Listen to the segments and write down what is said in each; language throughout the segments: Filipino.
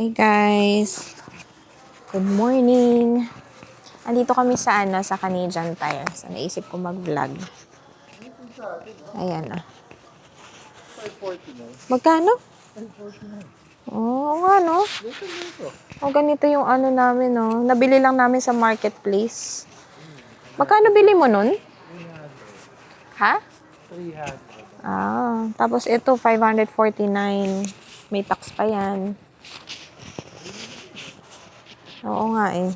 Hi guys! Good morning! Andito kami sa sa Canadian Tire. So, naisip ko mag-vlog. Ayan ah. 549. Magkano? 549. Oo nga no. O ganito yung namin no. Nabili lang namin sa marketplace. Magkano bili mo nun? 300. Ha? 300. Tapos ito 549. May tax pa yan. Oo nga eh.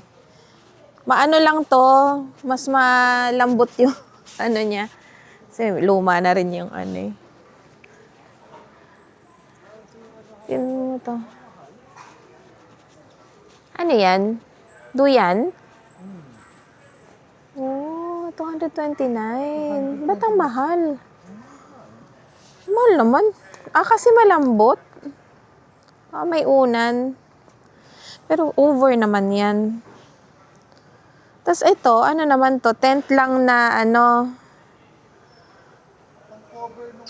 Maano lang to, mas malambot yung niya. Kasi luma na rin yung eh. Sino mo to? Ano yan? Duyan? Oh, 229. Ba't ang mahal? Mahal naman. Kasi malambot. May unan. Pero over naman yan. Tapos ito, ano naman to? Tent lang na Pang-cover nung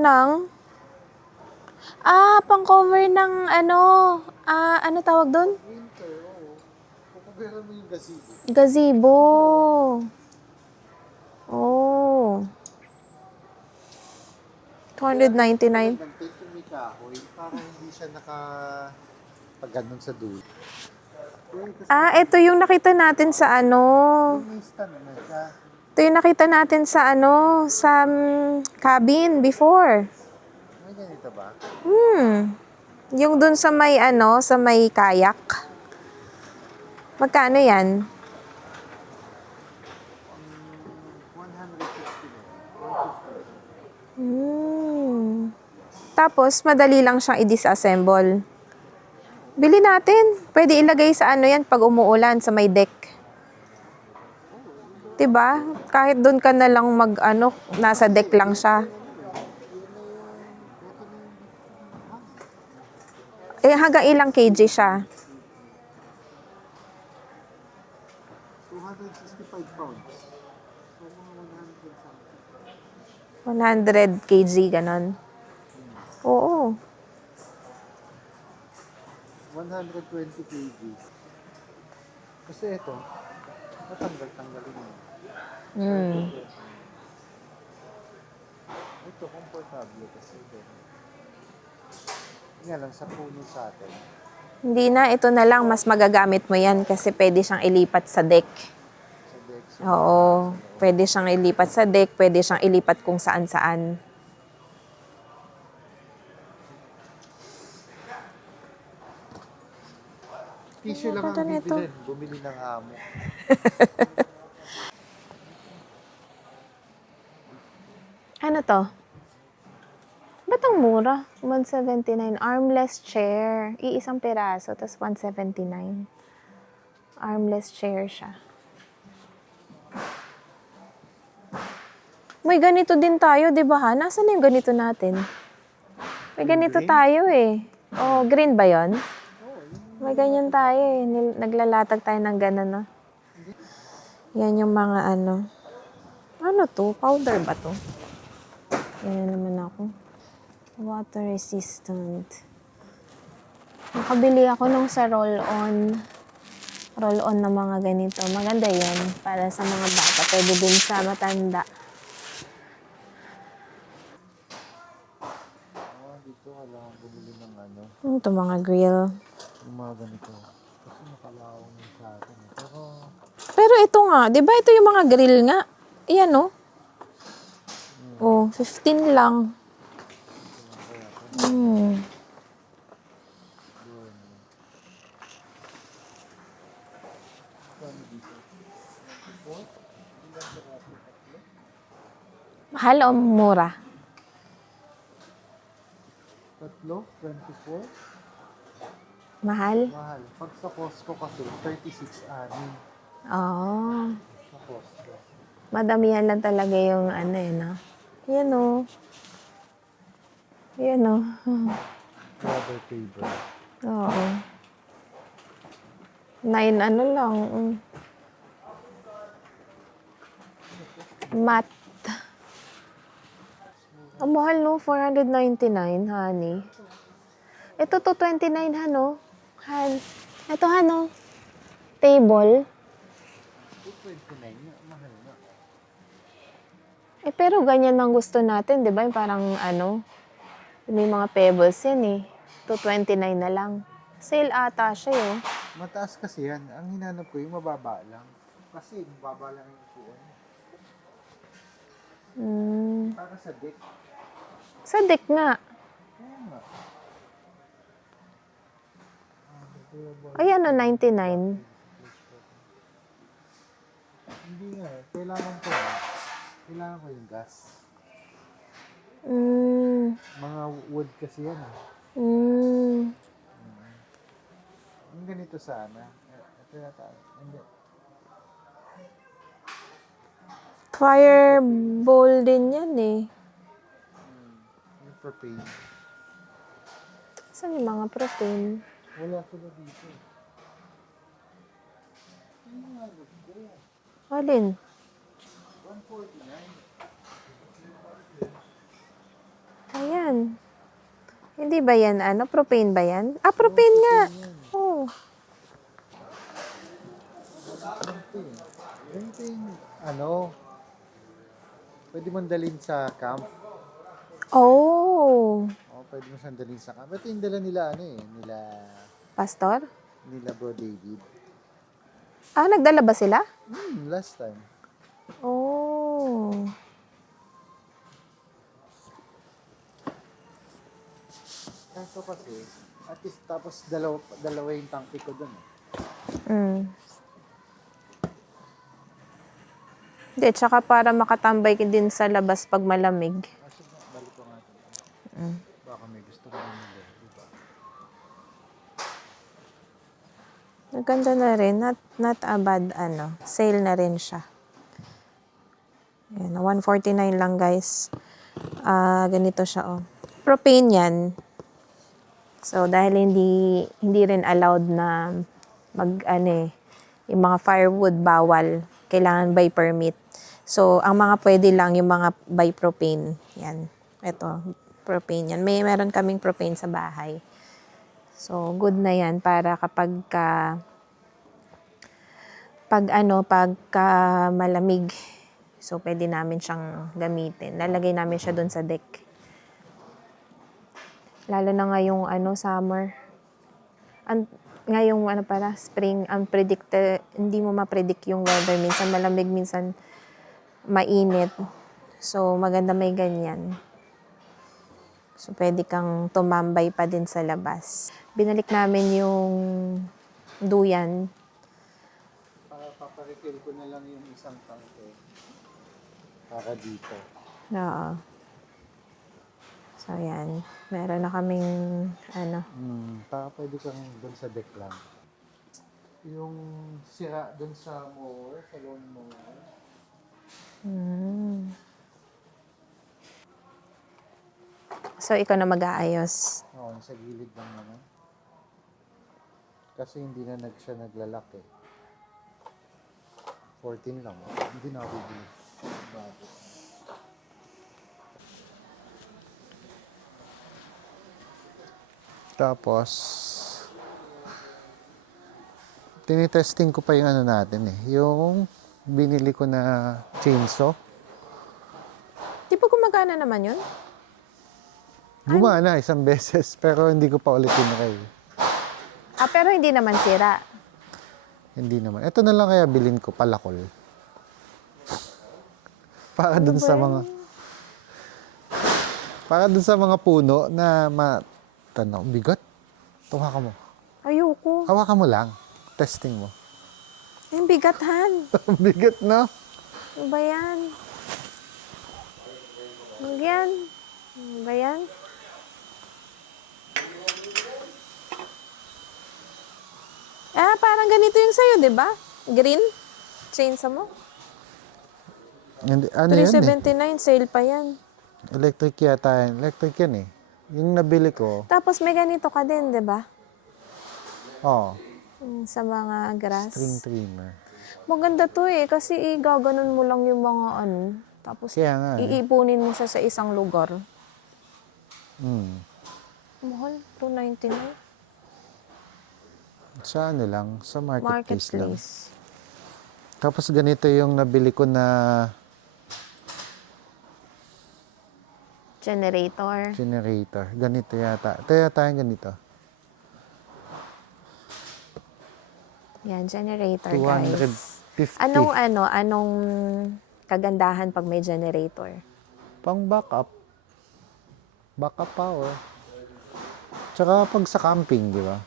ng pang-cover ng ano tawag doon? winter, oo. Kukuberan mo yung gazebo. Gazebo. Oh. 299. Ng tent yung may kahoy, para hindi siya pag ganun sa dulo. Ito yung nakita natin sa Yung may stand na siya. Ito yung nakita natin sa sa cabin before. May ganito ba? Yung dun sa may sa may kayak. Magkano yan? 160 na. 150. Tapos, madali lang siyang i-disassemble. Bili natin. Pwede ilagay sa yan pag umuulan sa may deck. 'Di ba? Kahit doon ka na lang nasa deck lang siya. Hanggang ilang kg siya? 265 pounds. So, mga 100 100 something. kg, ganon. Oo. 120 kg. Kasi ito, matanggal-tanggalin mo. Ito, komportable kasi ito. Nga lang, sa puno sa atin. Hindi na, ito na lang. Mas magagamit mo yan kasi pwede siyang ilipat sa deck. Sa deck. Oo. Pwede siyang ilipat sa deck. Pwede siyang ilipat kung saan-saan. Tissue lang ang bibilin. Bumili ng amo. Ano to? Ba't ang mura? 179. Armless chair. Iisang piraso, tapos 179. Armless chair siya. May ganito din tayo, di ba ha? Nasaan na yung ganito natin? May ganito tayo eh. Oh, green ba yon? May ganyan tayo eh. Naglalatag tayo ng ganon, no? Yan yung mga Ano to? Powder ba to? Yan naman ako. Water resistant. Nakabili ako nung sa roll-on. Roll-on na mga ganito. Maganda yan. Para sa mga bata. Pwede din sa matanda. Dito kailangan bumili ng Ito mga grill. yung mga ganito. Kasi nakalawang yung sa atin. Pero ito nga. Di ba ito yung mga grill nga? Iyan oh. Oh, 15 lang. Mahal o mura? Tatlo, 24. Mahal? Mahal. Pag sa Costco kasi, 36 ani. Oo. Sa Costco. Madamihan lang talaga yung no? Yan o. Yan o. Rubber table. Oo. 9 lang. Mat. Ang mahal no, 499, honey. Ito to 29 Han. Ito Han. Table. 229 nga, mahal na. Pero ganyan ang gusto natin, di ba? Yung parang may mga pebbles yan eh. 229 na lang. Sale ata siya eh. Mataas kasi yan. Ang hinanap ko yung mababa lang. Kasi mababa lang yung upuan. Para sa deck. Sa deck nga. Kaya nga. Ay, 99. Hindi nga. Kailangan ko yung gas. Mga wood kasi yan. Yung ganito sana. Ito yata. Hindi. Fireball din yan eh. Yung propane. Saan yung mga propane? Wala sila dito. Alin? 149. Ayan. Hindi ba yan propane ba yan? Propane nga. Oh. Ganito yung pwede mong dalhin sa camp. Oh. Pwede mo siyang dalhin sa camp. Ito yung dala nila, Pastor? nila Bro David. Nagdala ba sila? Last time. Oh. Kaso kasi, at least tapos dalawa yung tangke ko dun. Hindi, tsaka para makatambay ka din sa labas pag malamig. Kasi balik ko nga ito. Baka may gusto ko nila. Diba? Maganda na rin. Not a bad, sale na rin siya. Ayan, 149 lang guys. Ganito siya, oh. Propane yan. So, dahil hindi rin allowed na yung mga firewood bawal. Kailangan by permit. So, ang mga pwede lang yung mga by propane. Yan. Ito, propane yan. Meron kaming propane sa bahay. So, good na yan para pagka malamig. So, pwede namin siyang gamitin. Lalagay namin siya doon sa deck. Lalo na ngayong summer. Ngayong spring, hindi mo ma-predict yung weather. Minsan malamig, minsan mainit. So, maganda may ganyan. So, pwede kang tumambay pa din sa labas. Binalik namin yung duyan. Paparefill ko na lang yung isang tangke. Para dito. Oo. So, yan. Meron na kaming, Pwede kang doon sa deck lang. Yung sira doon sa mower, sa lawn mower. So, ikaw na mag-aayos. Oo, sa gilid lang naman. Kasi hindi na siya naglalak eh. 14 lang. Hindi na ako bibili. Bakit? Tapos, tinitesting ko pa yung natin eh. Yung binili ko na chainsaw. Di ba gumagana naman yun? Gumana isang beses, pero hindi ko pa ulit tinry. Pero hindi naman sira. Hindi naman. Ito na lang kaya bilhin ko, palakol. Para dun sa mga... Para dun sa mga puno na bigat. Hawakan mo. Ayoko. Hawakan mo lang. Testing mo. Yung bigatan. Bigat, no? Ano ba yan? Ano yan? Ano ba yan? Parang ganito yung sa'yo, di ba? Green? Chainsaw mo? Ano yan eh? 379, sale pa yan. Electric yata yan. Electric yan eh. Yung nabili ko. Tapos may ganito ka din, di ba? Oo. Sa mga grass. String trimmer. Maganda to eh, kasi gaganon mo lang yung mga tapos Kaya nga eh. iipunin mo siya sa isang lugar. Mm. Mahal. 299. Sa ano lang, sa marketplace lang. Marketplace. Tapos ganito yung nabili ko na Generator. generator. Ganito yata. Ito yata yung ganito. Yan, generator, guys. 250. Anong kagandahan pag may generator? Pang backup. Backup power. Tsaka pag sa camping, di ba?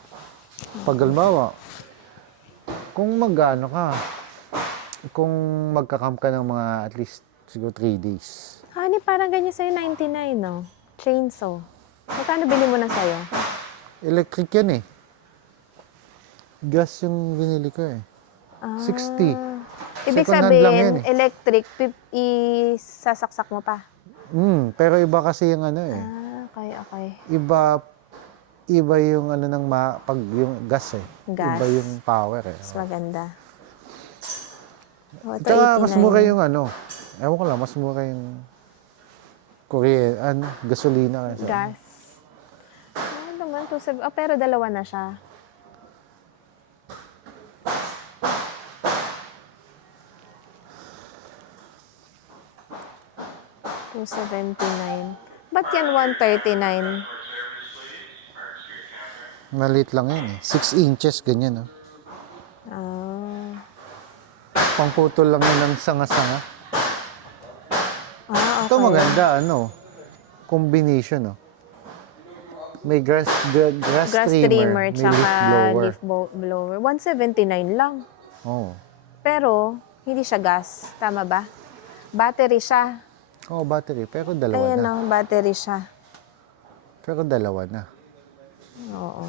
Pag halimbawa, kung mag-ano ka, kung magka-camp ka ng mga at least siguro 3 days. Honey, parang ganyan sa'yo, 99, no? Chainsaw. Magkano bili mo na sa'yo? Electric yan eh. Gas yung binili ko eh. 60. Ibig Second hand lang yan sabihin, eh. electric, isasaksak mo pa. Pero iba kasi yung ano eh. Okay. Iba yung ano ng pag yung gas eh. Gas. Iba yung power eh. Mas maganda. Ito, Tsaka mas 89. mura yung ano. Ewan ko lang, mas mura yung gasolina. Kasi. Gas. Ano naman, 270. Oh, pero dalawa na siya. $279. Ba't yan 139? Maliit lang yan eh. 6 inches, ganyan oh. Pangputol lang yun ng sanga-sanga. Okay. Ito maganda, combination oh. May grass trimmer, may tsaka leaf blower. blower. 179 lang. Oh. Pero, hindi siya gas. Tama ba? Battery siya. Oh, battery. Pero dalawa Ayan na. battery siya. Pero dalawa na. Oo.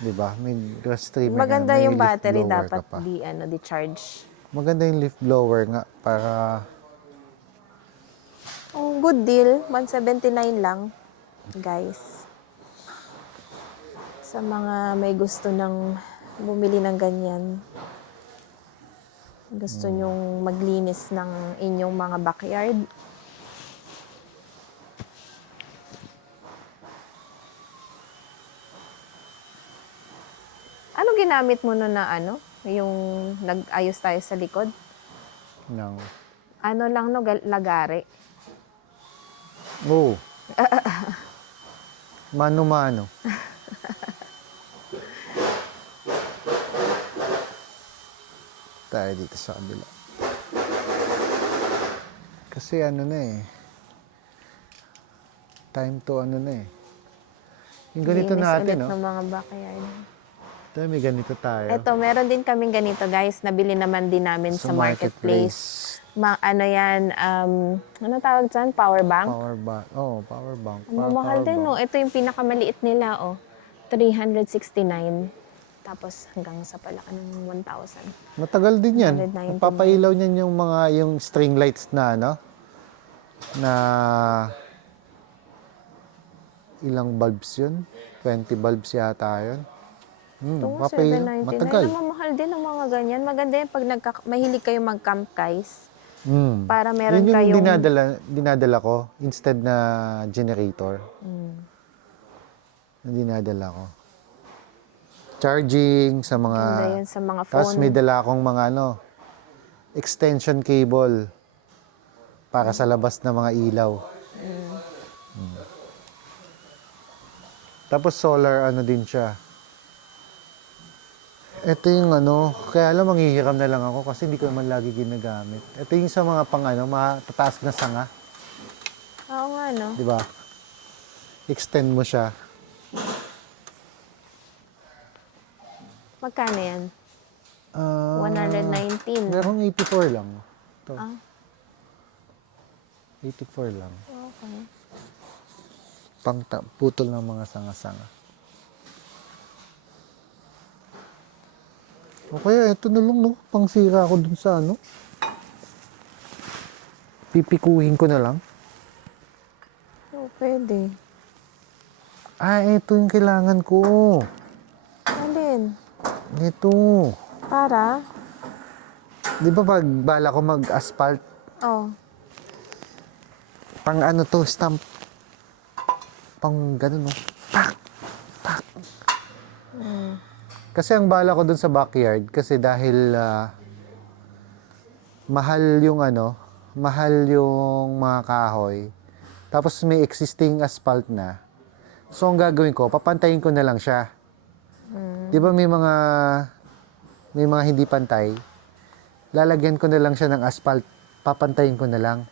Di ba? May grass trimmer. Maganda may yung leaf battery, blower dapat ka pa. di charge. Maganda yung leaf blower nga para Oh, good deal. 179 lang, guys. Sa mga may gusto ng bumili ng ganyan. Gusto nyong maglinis ng inyong mga backyard. Ano ginamit mo na yung nag-ayos tayo sa likod? ng Ano lang lagare. oh. Mano-mano. Tayo dito sa kabila. Kasi time to yung ganito Linis natin, ulit ng mga backyard. Ito, may ganito tayo. Eto, meron din kaming ganito, guys. Nabili naman din namin sa marketplace. Ano yan, ano tawag dyan? Power bank? Power bank. Oh, power bank. Mamahal din, no? Ito yung pinakamaliit nila, oh. 369. Tapos hanggang sa palaki ng 1,000. Matagal din yan. 199. Papailaw niyan yung string lights na, na ilang bulbs yun? 20 bulbs yata yun. Papailaw. 799. Matagal. Mamahal din ang mga ganyan. Maganda yan pag mahilig kayo mag-camp, guys. Para meron yun yung kayong... dinadala ko instead na generator. Dinadala ko. Charging sa mga... Maganda yan sa mga phone. Tapos may dala akong mga extension cable para sa labas na mga ilaw. Tapos solar din siya. Ito yung kaya alam manghihiram na lang ako kasi hindi ko naman lagi ginagamit. Ito yung sa mga matataas na sanga. Oo nga, no? Di ba? Extend mo siya. Magkano yan? 119. Merong 84 lang. Ito. 84 lang. Okay. Putol ng mga sanga-sanga. O kaya ito na lang, pangsira ko dun sa pipikuhin ko na lang. Oo, pwede. Ito yung kailangan ko. Alin? Ito. Para? Di ba pag bala ko mag-asphalt, Oh. pang stamp, pang ganun, Pak! Kasi ang bala ko dun sa backyard, kasi dahil mahal yung mahal yung mga kahoy. Tapos may existing asphalt na. So ang gagawin ko, papantayin ko na lang siya. 'Di ba may mga hindi pantay? Lalagyan ko na lang siya ng asphalt, papantayin ko na lang.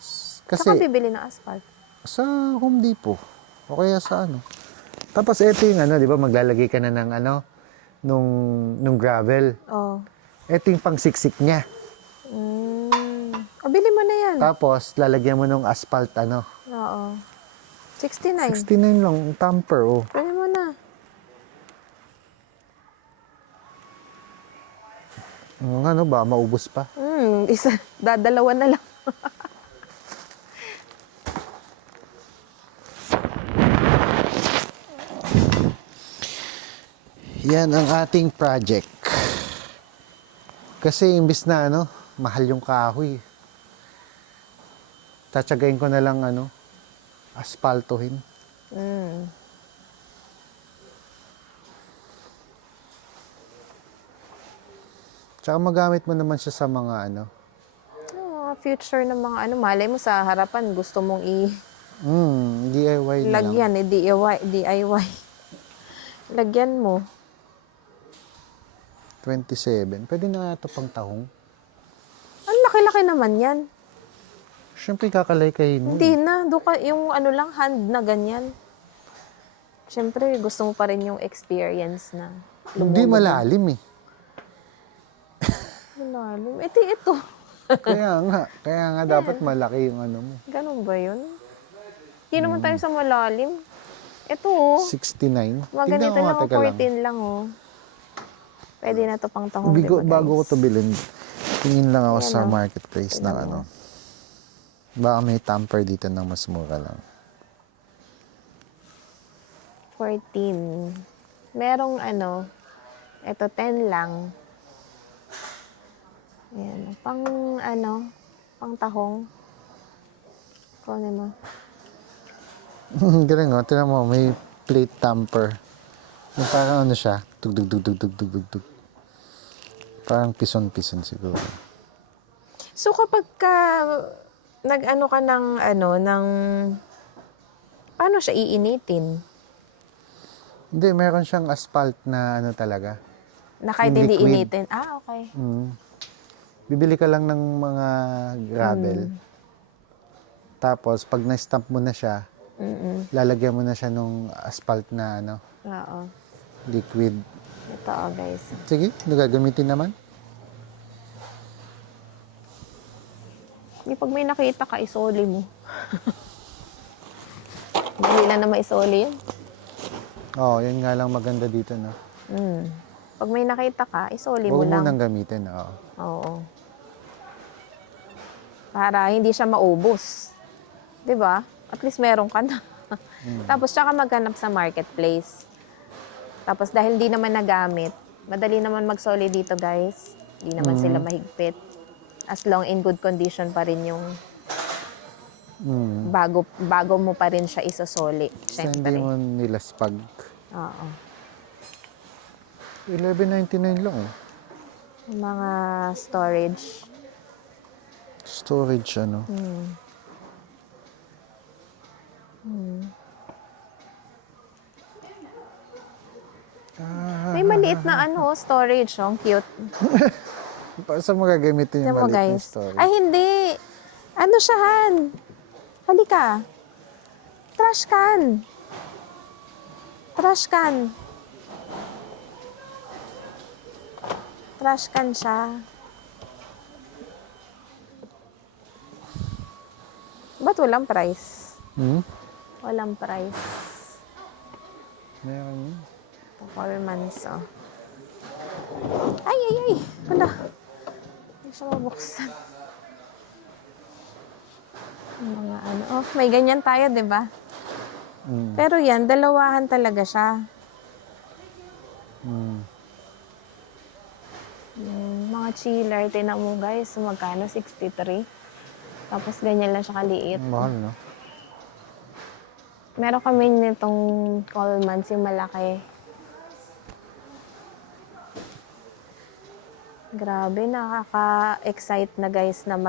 Saka Kasi bibili ng asphalt. sa Home Depot o kaya sa Tapos ito yung 'di ba maglalagay ka na ng nung gravel. Oh. Ito yung pangsiksik niya. O, bili mo na yan. Tapos lalagyan mo ng asphalt Oo. 69. 69 lang, tamper Bili mo na. Ba, maubos pa. Dadalawa na lang. Yan ang ating project. Kasi imbis na mahal yung kahoy. Tatsagain ko na lang asphaltohin. Tsaka magamit mo naman siya sa mga Future ng mga malay mo sa harapan, gusto mong DIY na lang. lagyan, DIY. Lagyan mo. 27. Pwede na ito pang tahong. Ang laki-laki naman yan. Siyempre kakalay-kayin mo. Hindi na. Yung lang, hand na ganyan. Siyempre, gusto mo pa rin yung experience na Hindi malalim malalim. Ito. Kaya nga dapat malaki yung mo. Ganun ba yun? Hindi naman tayo sa malalim. Ito 69. Mga ganito lang, 14 lang Pwede na to pang tahong, diba, guys? Bago ko to bilhin, tingin lang ako sa marketplace ng Baka may tamper dito ng mas mura lang. 14. Merong ito 10 lang. Ayan. Pang tahong. Kunin mo. Galing tinan mo, may plate tamper. Yung parang siya, tug. Parang pison-pison siguro. So kapag nag-ano ka ng paano siya iinitin? Hindi, meron siyang asphalt na talaga. Na kahit Yung hindi liquid. initin. Okay. Bibili ka lang ng mga gravel. Tapos, pag na-stamp mo na siya, lalagyan mo na siya ng asphalt na Oo. liquid. Ito guys. Sige, nagagamitin naman. Pag may nakita ka, isoli mo. Dali lang na maisoli yun. Yun nga lang maganda dito, Pag may nakita ka, isoli mo Huwag lang. mo nang gamitin, Oo. Para hindi siya maubos. 'Di ba? At least meron ka na. Tapos tsaka maghanap sa marketplace. Tapos dahil hindi naman nagamit, madali naman magsoli dito, guys. Hindi naman sila mahigpit. As long in good condition pa rin yung bago mo pa rin siya isosoli. Hindi mo nilaspag. Oo. 11.99 lang, Yung mga storage. Storage, May maliit na storage. Ang cute. Saan mo gagamitin yung Tignan mo, maliit na guys. storage? Ay, hindi. Ano siya, Han? Halika. Trash can. Trash can. Trash can siya. Ba't walang price? Walang price. Meron yun. 4 months, Ay. Hala. Hindi siya mabuksan. Yung mga may ganyan tayo, di ba? Pero yan, dalawahan talaga siya. Yung mga chiller, tinan mo guys, magkano? 63. Tapos ganyan lang siya kaliit. Mahal, no? Meron kami nitong Coleman's, yung malaki. Grabe, nakaka-excite na guys na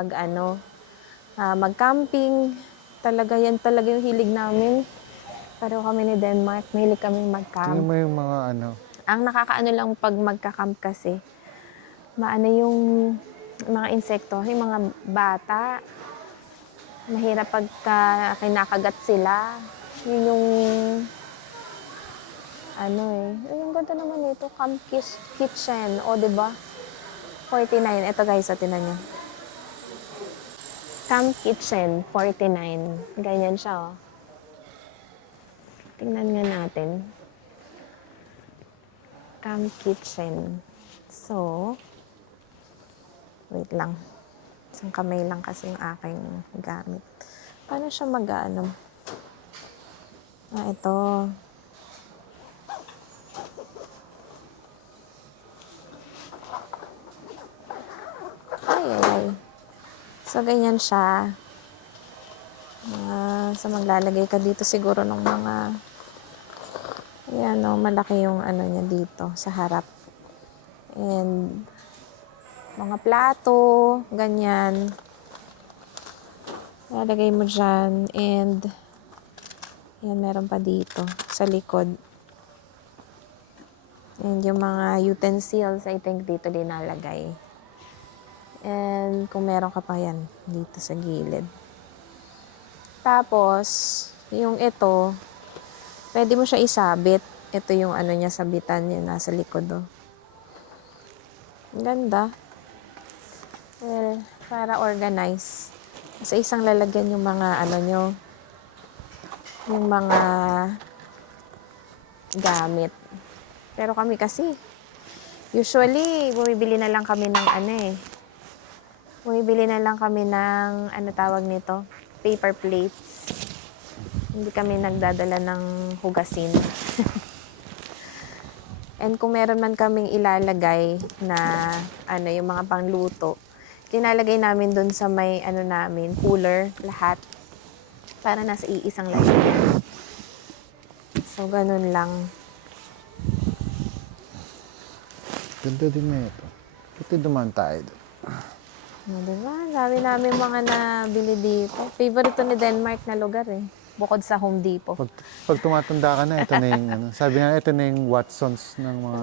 mag-camping. Yan talaga yung hilig namin. Pero kami ni Denmark, mahilig kami mag-camp. Tingnan mo yung mga Ang nakakaano lang pag magka-camp kasi, maano yung mga insekto, yung mga bata. Mahirap pagka kinakagat sila. Yun yung yung ganda naman ito, Camp Kitchen. O, diba? 49. Ito guys, tinan nyo. Camp Kitchen, 49. Ganyan siya, oh. Tingnan nga natin. Camp Kitchen. So, wait lang. Isang kamay lang kasi yung aking gamit. Paano siya mag-ano? Ito. Ay. So, ganyan siya. So, maglalagay ka dito siguro ng mga malaki yung niya dito sa harap. And mga plato, ganyan. Lalagay mo dyan. And yan, meron pa dito sa likod. And yung mga utensils, I think dito din nalagay. And kung meron ka pa yan, dito sa gilid. Tapos, yung ito, pwede mo siya isabit. Ito yung niya, sabitan niya, nasa likod, oh. Ang ganda. Well, para organize. Sa isang lalagyan yung mga yung mga gamit. Pero kami kasi, usually, bumibili na lang kami ng bumibili na lang kami ng, tawag nito? Paper plates. Hindi kami nagdadala ng hugasin. And kung meron man kaming ilalagay na, yung mga pangluto, tinalagay namin dun sa may, namin, cooler, lahat. Para nasa iisang lalagyan. So, ganun lang. Ganda din na ito. Ito duman tayo. Diba? Dami namin mga nabili dito. Favorite to ni Denmark na lugar, eh. Bukod sa Home Depot. Pag tumatanda ka na, ito na yung sabi nga, ito na yung Watsons ng mga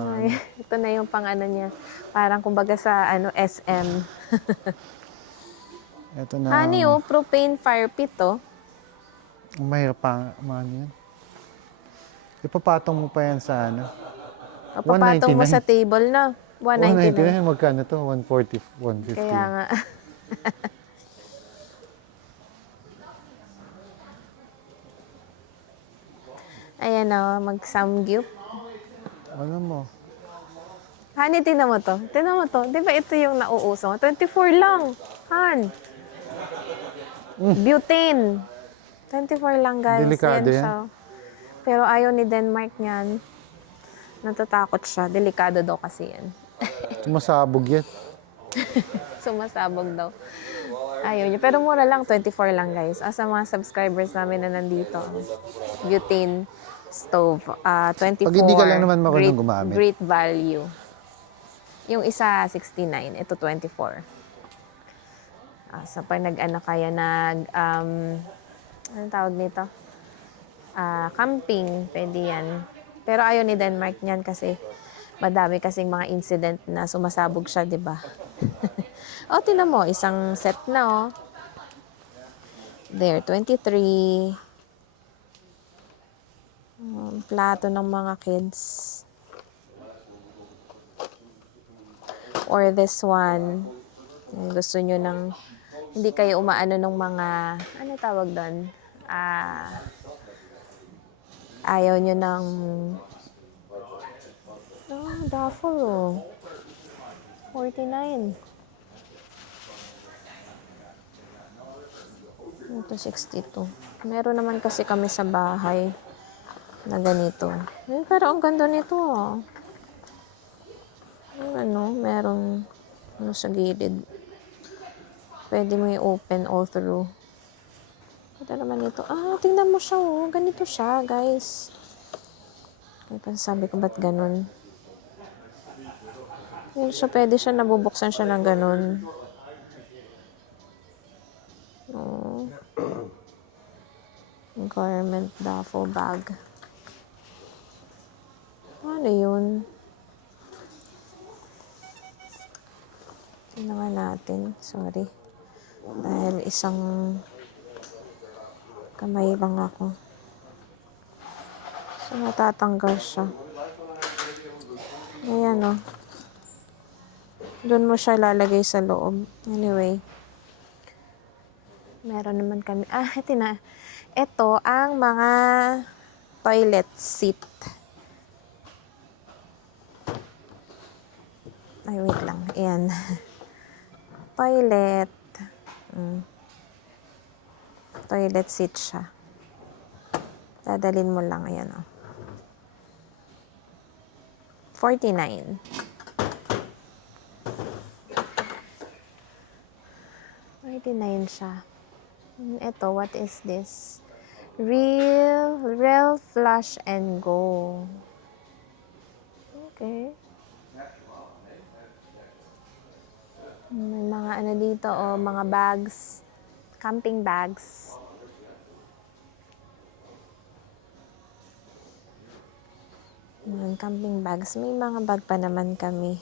Ito na yung niya. Parang kumbaga sa SM. ito na. Propane fire pit, oh. Mahirap pa yan. Ipapatong mo pa yan sa Papatong mo sa table na. 199. 199. Magkano to? 140, 150. Kaya nga. Ayan, mag-samgyup. Ano mo? Hani, tinan mo to. Tinan mo to. Di ba ito yung nauuso? 24 lang. Han. Butane. 24 lang, guys. Delikado yan. Siya. Pero ayaw ni Denmark niyan. Natatakot siya. Delikado daw kasi yan. Sumasabog yan. Sumasabog daw. Ayaw niya. Pero mura lang. 24 lang, guys. Sa mga subscribers namin na nandito. Butane stove. 24. Pag hindi ka lang naman marunong gumamit. Great value. Yung isa, 69. Ito, 24. Sa pag kaya anong tawag nito? Camping, pwede yan. Pero ayaw ni Denmark niyan kasi madami kasing mga incident na sumasabog siya, di ba? Tinan mo, isang set na, oh. There, 23. Plato ng mga kids. Or this one. Gusto nyo hindi kayo umaano ng mga, ano tawag doon? Ayaw nyo ng, duffel, oh. 49. Ito, 62. Meron naman kasi kami sa bahay na ganito. Pero ang ganda nito, oh. Merong sa gilid. Pwede mo i-open all through. Ito naman ito. Tingnan mo siya, oh. Ganito siya, guys. Kaya pa sabi ko, ba't ganun? Yun siya, pwede siya, nabubuksan siya ng ganun. Oh. Garment duffel bag. Ano yun? Tingnan nga natin. Sorry. Dahil isang kamay lang ako. So, natatanggal siya. Ayan, oh. Doon mo siya lalagay sa loob. Anyway. Meron naman kami. Ito na. Ito ang mga toilet seat. Ay, wait lang. Ayan. Toilet. Toilet seat siya. Dadalhin mo lang. Ayan, oh. 49. Siya. Ito, what is this? Real Flush and Go. Okay. May mga ano dito, oh, mga bags. Camping bags. Mga camping bags. May mga bag pa naman kami.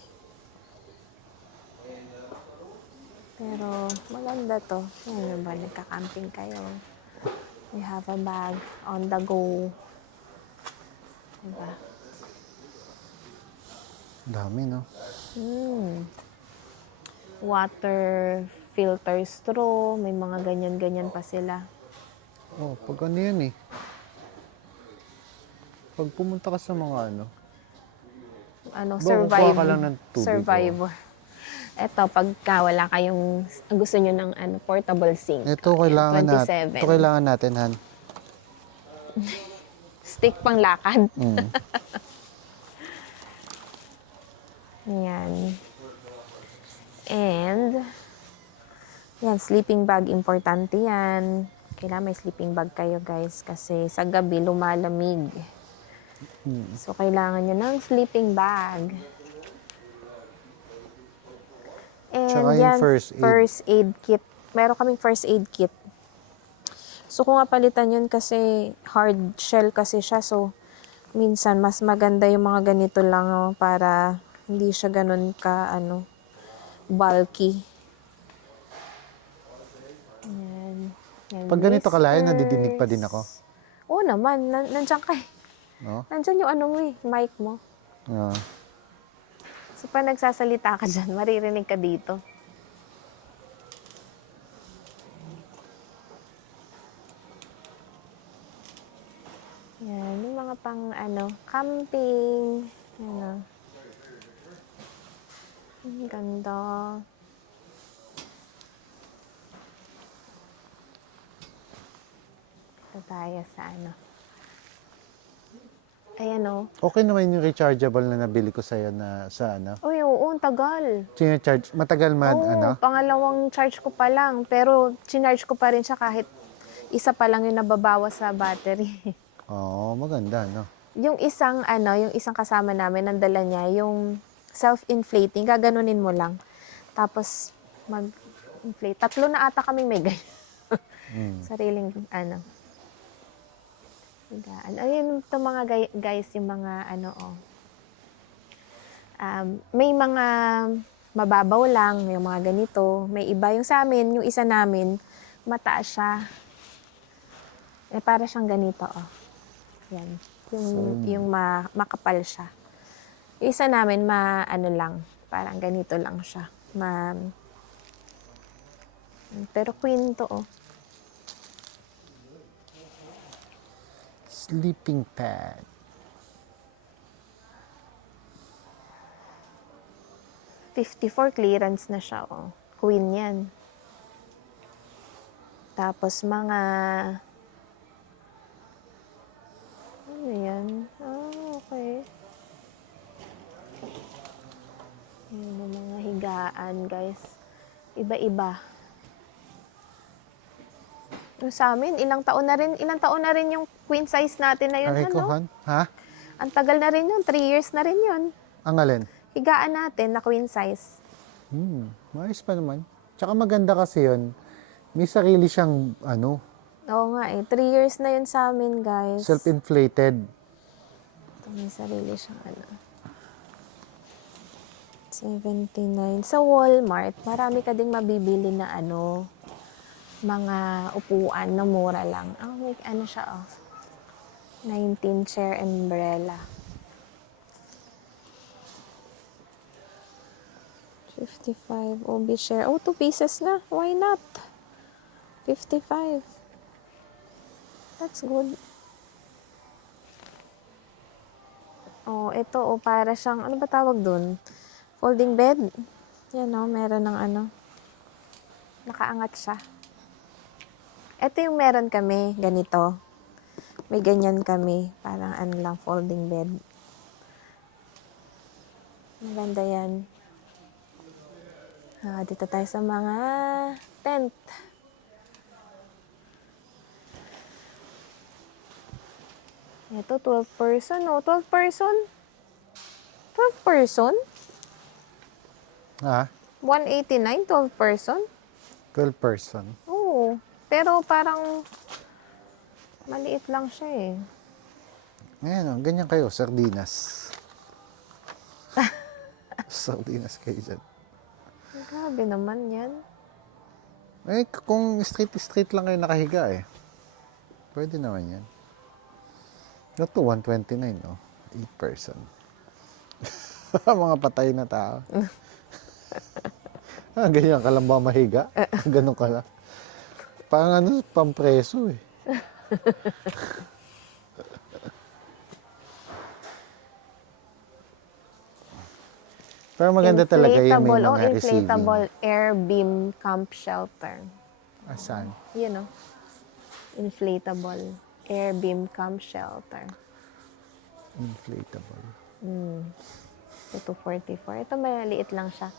Pero maganda to. Ano ba, nagka-camping kayo. We have a bag on the go. Diba? Dami, no? Water filter straw. May mga ganyan-ganyan pa sila. Oh, pag ano yan eh. Pag pumunta ka sa mga ano. Kukuha ka lang ng tubig. Survivor. Ito, pagka wala kayong gusto nyo ng portable sink. Ito kailangan natin. Ito kailangan natin, Han. Stick pang lakad. Mm. Yan. And, yan, sleeping bag, importante yan. Kailangan may sleeping bag kayo, guys, kasi sa gabi lumalamig. So, kailangan nyo ng sleeping bag. And Tsaka yung yan, first aid kit. Meron kaming first aid kit. So, kung palitan yun kasi hard shell kasi siya. So, minsan, mas maganda yung mga ganito lang, oh, para hindi siya ganun ka, bulky. Yan. Yan, Pag ganito kalayo, blisters. nadidinig pa din ako. Oo naman. Nandiyan ka eh. No? Nandiyan yung mic mo. Ah. So, pag nagsasalita ka dyan, maririnig ka dito. Yan, yung mga pang, camping. Ang ganda. Ito tayo sa Ayan, oh. Okay naman yung rechargeable na nabili ko sa'yo na sa ano. Uy, oo, ang tagal. Charge matagal man, Oo, pangalawang charge ko pa lang. Pero, chinarge ko pa rin siya kahit isa pa lang yung nababawas sa battery. Oo, maganda, no? Yung isang kasama namin, nandala niya, yung self-inflating, gaganunin mo lang. Tapos, mag-inflate. 3 na ata kaming may ganyan. Sariling, higaan. Ayun, ito mga guys, yung mga, may mga mababaw lang, yung mga ganito. May iba yung sa amin, yung isa namin, mataas siya. Para siyang ganito, oh. Yan. Yung makapal siya. Yung isa namin, lang, parang ganito lang siya. Pero queen to, oh. Sleeping pad. $54 clearance na siya, oh. Queen yan. Tapos mga... Ano yan? Okay. Yan ang mga higaan, guys. Iba-iba. Yung sa amin, ilang taon na rin yung queen size natin na yun, Aray ko, ano? Han? Ha? Ang tagal na rin yun, 3 years na rin yun. Ang alin? Higaan natin na queen size. Maayos pa naman. Tsaka maganda kasi yun. May sarili siyang, Oo nga eh, 3 years na yun sa amin, guys. self-inflated. Ito, may sarili siyang ano. 79. Sa Walmart, marami ka ding mabibili na ano, mga upuan na mura lang. May ano siya, 19 chair umbrella. 55 OB share. 2 pieces na. Why not? 55. That's good. Ito, para siyang, ano ba tawag dun? Folding bed. Yan, meron ng ano. Nakaangat siya. Ito yung meron kami, ganito. May ganyan kami. Parang ano lang, folding bed. Maganda yan. Dito tayo sa mga tent. Ito, 12 person. 12 person? 12 person? Ha? 189, 12 person? 12 person. Oo. Pero parang maliit lang siya eh. Ayan, ganyan kayo, sardinas. Sardinas kayo dyan. Grabe naman yan. Kung straight lang kayo nakahiga pwede naman yan. Ito, 129, 8 person. Mga patay na tao. Ganyan ka lang ba mahiga? Ganun ka lang. Parang pampreso Pero maganda talaga yung may mga receiving. Inflatable air beam camp shelter. Asan? Yun inflatable air beam camp shelter. Inflatable. Ito 244. Ito maliit lang siya.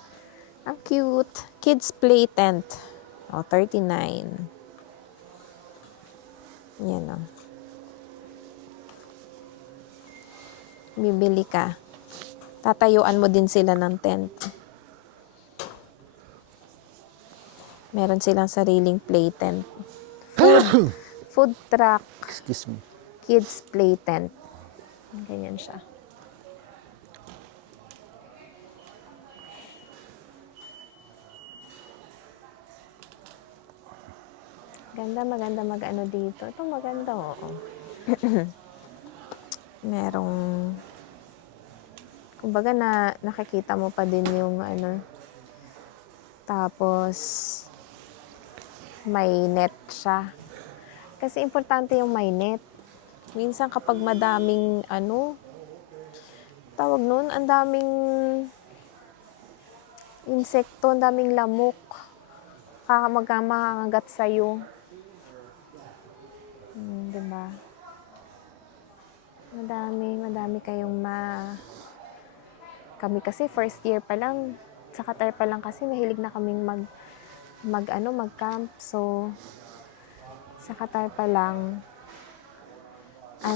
Ang cute. Kids play tent. 39. Yan Bibili ka. Tatayuan mo din sila ng tent. Meron silang sariling play tent. Food truck. Excuse me. Kids play tent. Ganyan siya. Maganda mag-ano dito. Ito maganda, Merong, kumbaga nakikita mo pa din yung tapos may net siya. Kasi importante yung may net. Minsan kapag madaming tawag nun, ang daming insekto, ang daming lamok, makakagat sa'yo. Diba? Madami kayong kami kasi first year pa lang, sa Qatar pa lang kasi mahilig na kaming mag-camp. So, sa Qatar pa lang,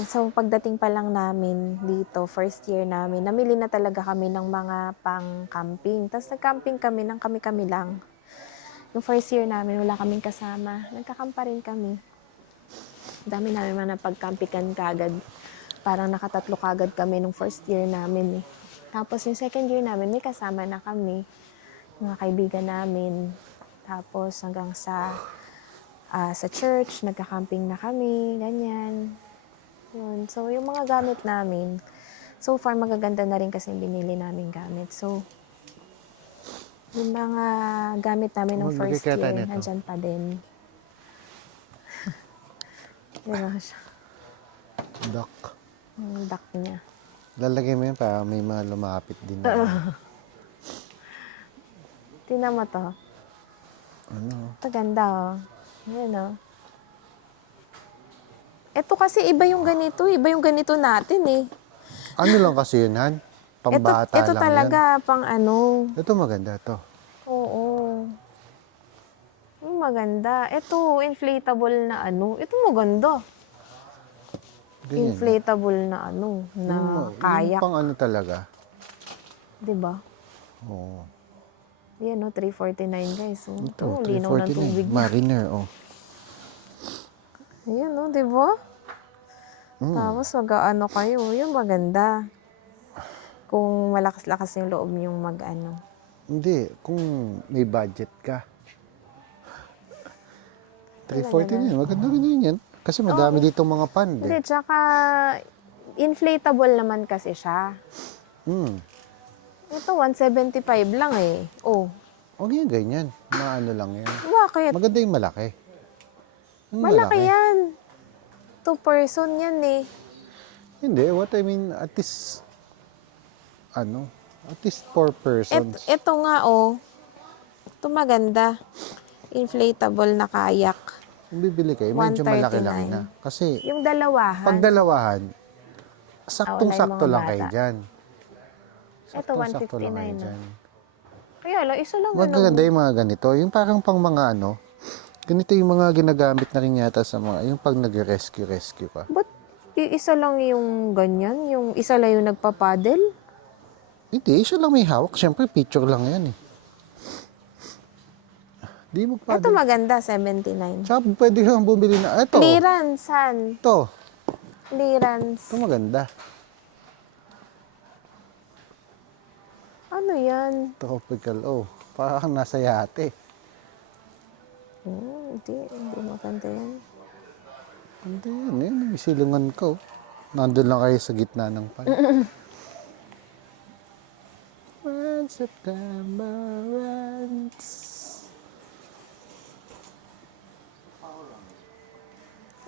so pagdating pa lang namin dito, first year namin, namili na talaga kami ng mga pang-camping. Tapos nag-camping kami ng kami-kami lang. Yung first year namin, wala kaming kasama. Nagkakampa rin kami. Dami namin mga napag-campikan kagad. Parang nakatatlo kagad kami nung first year namin. Tapos yung second year namin, may kasama na kami. Mga kaibigan namin. Tapos hanggang sa church, nagka-camping na kami, ganyan. Yun. So, yung mga gamit namin, so far magaganda na rin kasi binili namin gamit. So, yung mga gamit namin ng first year, nandyan pa din. Diba siya? Duck. Yung duck niya. Lalagay mo yun para may mga lumapit din. Tingnan mo to. Ito ganda Ayan Ito kasi iba yung ganito natin Ano lang kasi yun, Han? Pambata ito lang talaga, yan. pang Ito maganda to. Oo. maganda. Ito, inflatable na ano. Ito maganda. Ganyan. Inflatable na ano, na Yung kayak. pang ano talaga. 'Di ba? Oo. Yan, no, 349 guys. So, Ito, linaw ng 349. tubig niya. Mariner, oh. Ayan, no, 'di ba? Mm. Tapos mag-ano kayo, yung maganda. Kung malakas-lakas yung loob yung mag-ano. Hindi, kung may budget ka. 349, maganda rin yan. Kasi madami dito mga pand Hindi, eh. tsaka inflatable naman kasi siya. Hmm. Ito, 175 lang eh. Oh, Huwag yan ganyan. Maano lang yan. bakit? Maganda yung malaki. Yung Malaki yan. 2-person yan eh. Hindi, what I mean, at least, at least 4 persons. Ito nga oh. Ito maganda. Inflatable na kayak. Kung bibili kayo, medyo 139. malaki-laki na. Kasi, Yung dalawahan. pag dalawahan, saktong-sakto mga lang kayo bata. dyan. Ito, Saktong-sakto lang kayo 159 na. dyan. Kaya lang, isa lang Magaganda yung mga ganito. Yung parang pang mga ganito yung mga ginagamit na rin yata sa mga, yung pag nag-rescue ka. Ba't isa lang yung ganyan? Yung isa lang yung nagpapadel? Hindi, siya lang may hawak. Siyempre, picture lang yan eh. Di mo pa. Ito maganda, 79. Tsaka pwede kang bumili na, ito. Clearance, han. Ito. Clearance. Ito maganda. Ano yan? Tropical, oh. Parang nasa yate. Hindi maganda yan. Hindi yan, yan. May silungan ko. Nandun lang kayo sa gitna ng pan. When September ends.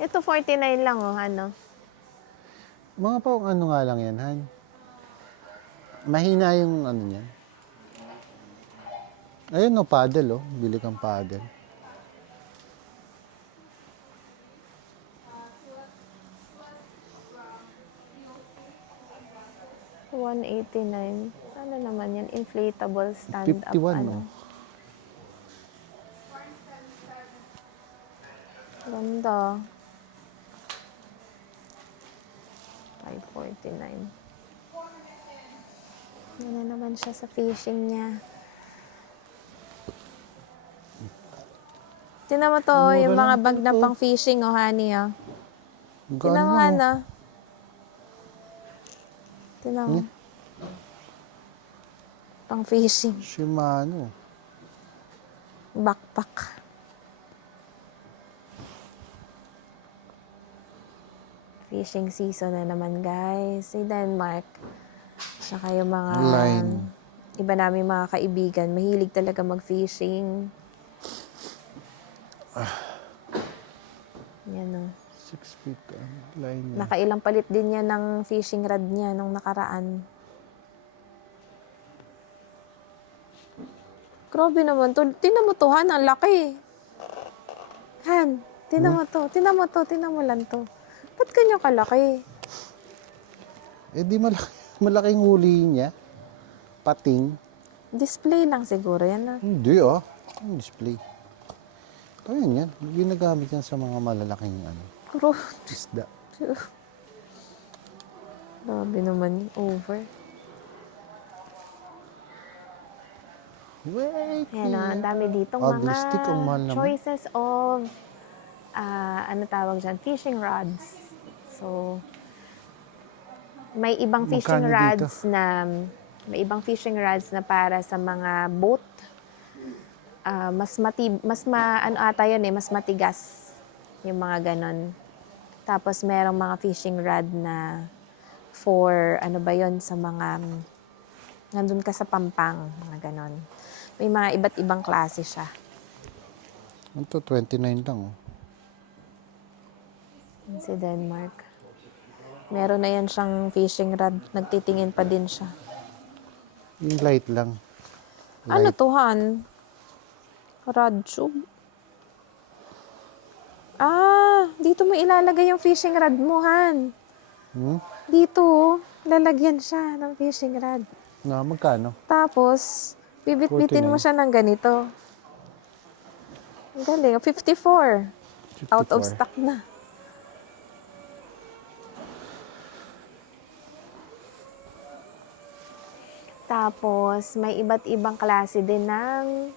Ito 49 lang oh, ano. Mga pang ano nga lang yan, Han. Mahina yung ano niyan. Ayun no, paddle oh. Bili kang paddle. $189. Ano naman yan? Inflatable stand-up. 51 Ano? oh. Ganda. 549. Ano naman siya sa fishing niya. Tinan mo to, yung mga bag na pang fishing, oh, honey, oh. Tinan mo, Gano'n. Hana. Tinan mo. Pang fishing. Shimano. Backpack. Fishing season na naman, guys. Sa Denmark. Saka yung mga Line. iba namin mga kaibigan, mahilig talaga mag-fishing. Yan o. 6 feet line. Nakailang palit din yan ng fishing rod niya nung nakaraan. Grabe naman to. Tinan mo to, Han. Ang laki. Han, tinan mo to. Tinan mo to. Tinan mo lang to. Ba't kanya kalaki? Eh di malaking huli niya. Pating. Display lang siguro yan, ah. Hindi ah. Ang display. Ito yan. Ginagamit yan sa mga malalaking Pero, isda. grabe naman yung over. Wait. Ayan, ang dami ditong Paddle mga stick, ang mahal naman. choices of, ano tawag dyan, fishing rods. So, may ibang fishing Magkano rods na, may ibang fishing rods na para sa mga boat. Ano ata yun eh, mas matigas yung mga ganon. Tapos merong mga fishing rod na for, ano ba yun, sa mga, nandun ka sa Pampang, mga ganon. May mga iba't ibang klase siya. Ito, 29 lang oh. Si Denmark. Meron na yan siyang fishing rod. Nagtitingin pa din siya. Yung light lang. Ano to, Han? Rod tube? Dito mo ilalagay yung fishing rod mo, Han. Dito, oh. Lalagyan siya ng fishing rod. Na, magkano? Tapos, bibit-bitin mo siya ng ganito. Ang galing. 54. Out of 54. stock na. Tapos, may iba't ibang klase din ng,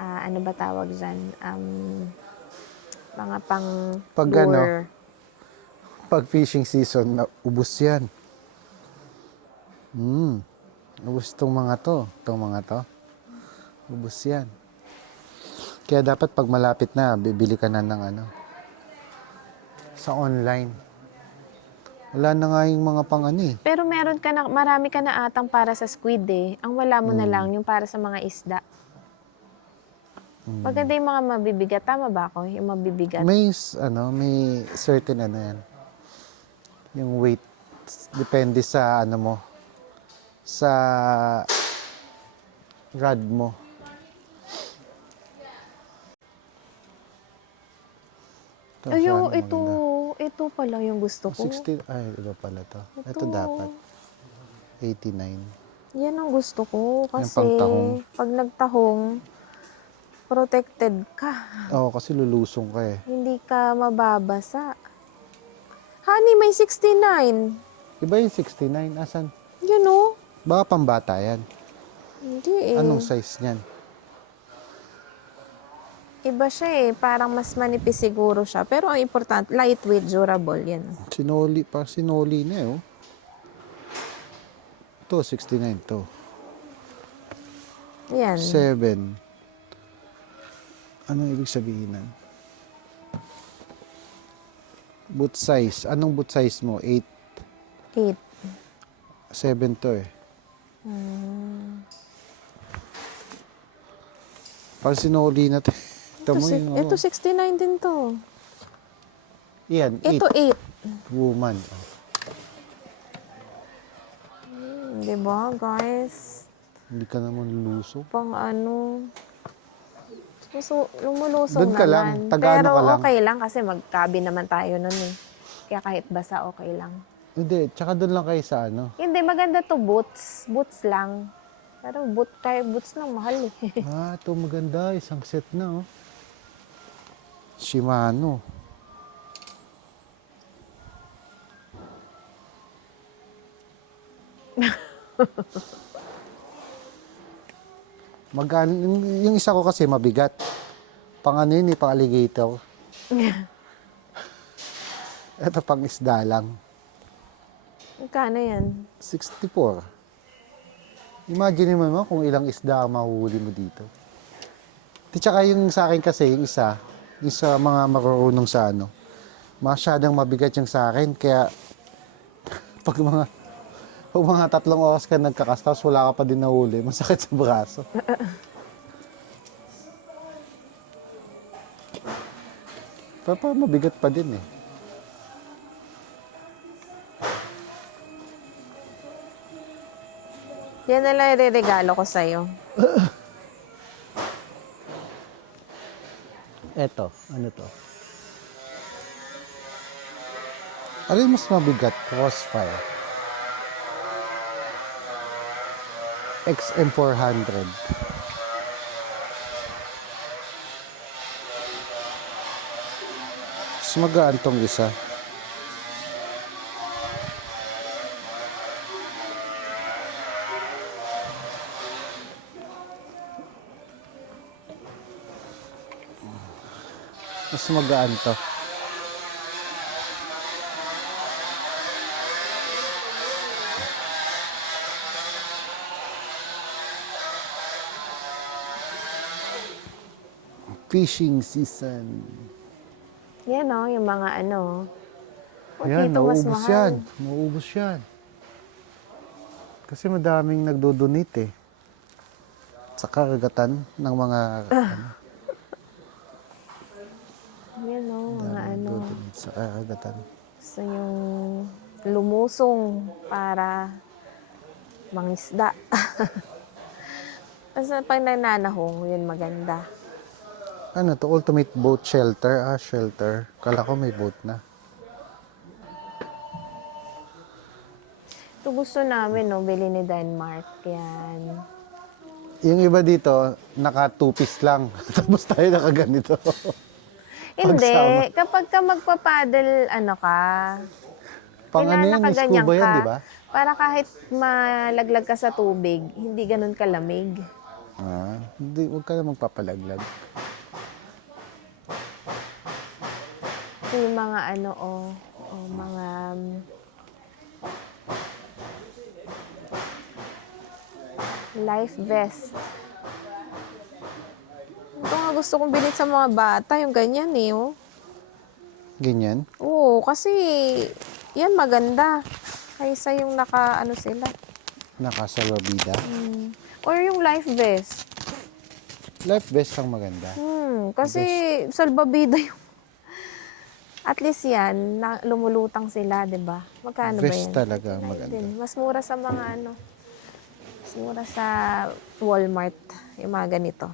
ano ba tawag dyan? Mga pang Pag lure. Pag fishing season, ubos yan. Ubos tong mga to. Ubos yan. Kaya dapat pag malapit na, bibili ka na ng sa online. Wala na nga yung mga pang Pero meron ka na, marami ka na atang para sa squid eh. Ang wala mo na lang yung para sa mga isda. Maganda yung mga mabibigat. Tama ba ako? Yung mabibigat. May, may certain yan. Yung weight, depende sa mo, sa rod mo. Ayo, ito pala yung gusto ko. 60, ay, iba pala to. Ito dapat. 89. Yan ang gusto ko. Kasi pangtahong. pag nagtahong, protected ka. Oo, kasi lulusong ka eh. Hindi ka mababasa. Honey, may 69. Iba yung 69. Asan? Yan o. Baka pambata yan. Hindi eh. Anong size niyan? Iba siya eh. Parang mas manipis siguro siya. Pero ang importante, lightweight, durable. Yan. Sinoli na eh. Oh. Ito, 69 to. Yan. 7. Anong ibig sabihin nun? Boot size. Anong boot size mo? 8. 8. 7 to eh. Parang sinoli na to. Ito mo yung Ito 69 din to. Yan, 8. Ito 8. Woman. Diba, guys? Hindi ka naman lulusok. Pang ano. Lumulusong Doon ka naman. lang, taga-ano Pero ka lang. okay lang kasi magkabi naman tayo nun eh. Kaya kahit basa, okay lang. Hindi, tsaka doon lang kayo sa Hindi, maganda to boots. Boots lang. Pero boots lang, mahal eh. ito maganda. Isang set na, oh. Shimano. Magkano, yung isa ko kasi mabigat. Pang yun eh, pang alligator. Ito pang isda lang. Magkano yan? 64. Imagine mo kung ilang isda ang mahuhuli mo dito. Tsaka yung sa akin kasi, yung isa mga marurunong sa masyadong mabigat yung sa akin. Kaya, pag mga 3 oras ka nagkakas, tapos wala ka pa din nahuli, masakit sa braso. Pero mabigat pa din eh. Yan na lang ireregalo ko sa'yo. Eto, ano to? Ano yung mas mabigat? Crossfire. XM400. Mas magaan tong isa. Mas magaan to. Fishing season. Yan o, yung mga ano. Yan, Dito mas nauubos mahal. yan. Nauubos yan. Kasi madaming nagdo-donate eh. Sa karagatan ng mga Yan o, mga ano. nagdo-donate sa karagatan. Gusto yung lumusong para mangisda. Tapos pag nananahong, yun maganda. Ano to? Ultimate boat shelter. Shelter. Kala ko may boat na. Ito gusto namin, no, bili ni Denmark. Yan. Yung iba dito, naka two-piece lang. Tapos tayo nakaganito. Hindi. Pagsama. Kapag ka magpapaddle, ano ka, Pang ano yan, nakaganyan scuba yan, ka. di ba? Para kahit malaglag ka sa tubig, hindi ganun kalamig. Hindi, huwag ka na magpapalaglag. Ito yung mga ano, mga life vest. Ito nga gusto kong bilhin sa mga bata, yung ganyan eh, oh. Ganyan. Oo, kasi yan maganda. Kaysa yung ano sila. Nakasalwabida. Or yung life vest. Life vest ang maganda. Kasi salbabida yung... At least yan, lumulutang sila, di ba? Magkano ba Vest yan? talaga maganda. Mas mura sa mga ano. Mas mura sa Walmart. Yung mga ganito.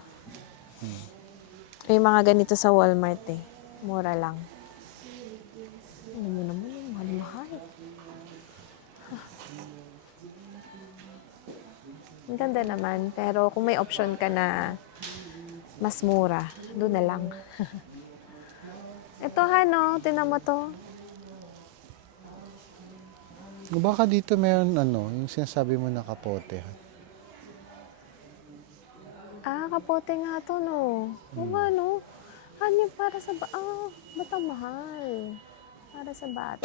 Yung mga ganito sa Walmart eh. Mura lang. Ano mo naman yung mahal-mahal. Ang ganda naman. Pero kung may option ka na mas mura, doon na lang. Ito Hano, tinan mo to. Baka dito meron ano, yung sinasabi mo na kapote. Kapote nga to, no? Oo nga, no? Ano yung para sa ba't ang mahal? Para sa bata.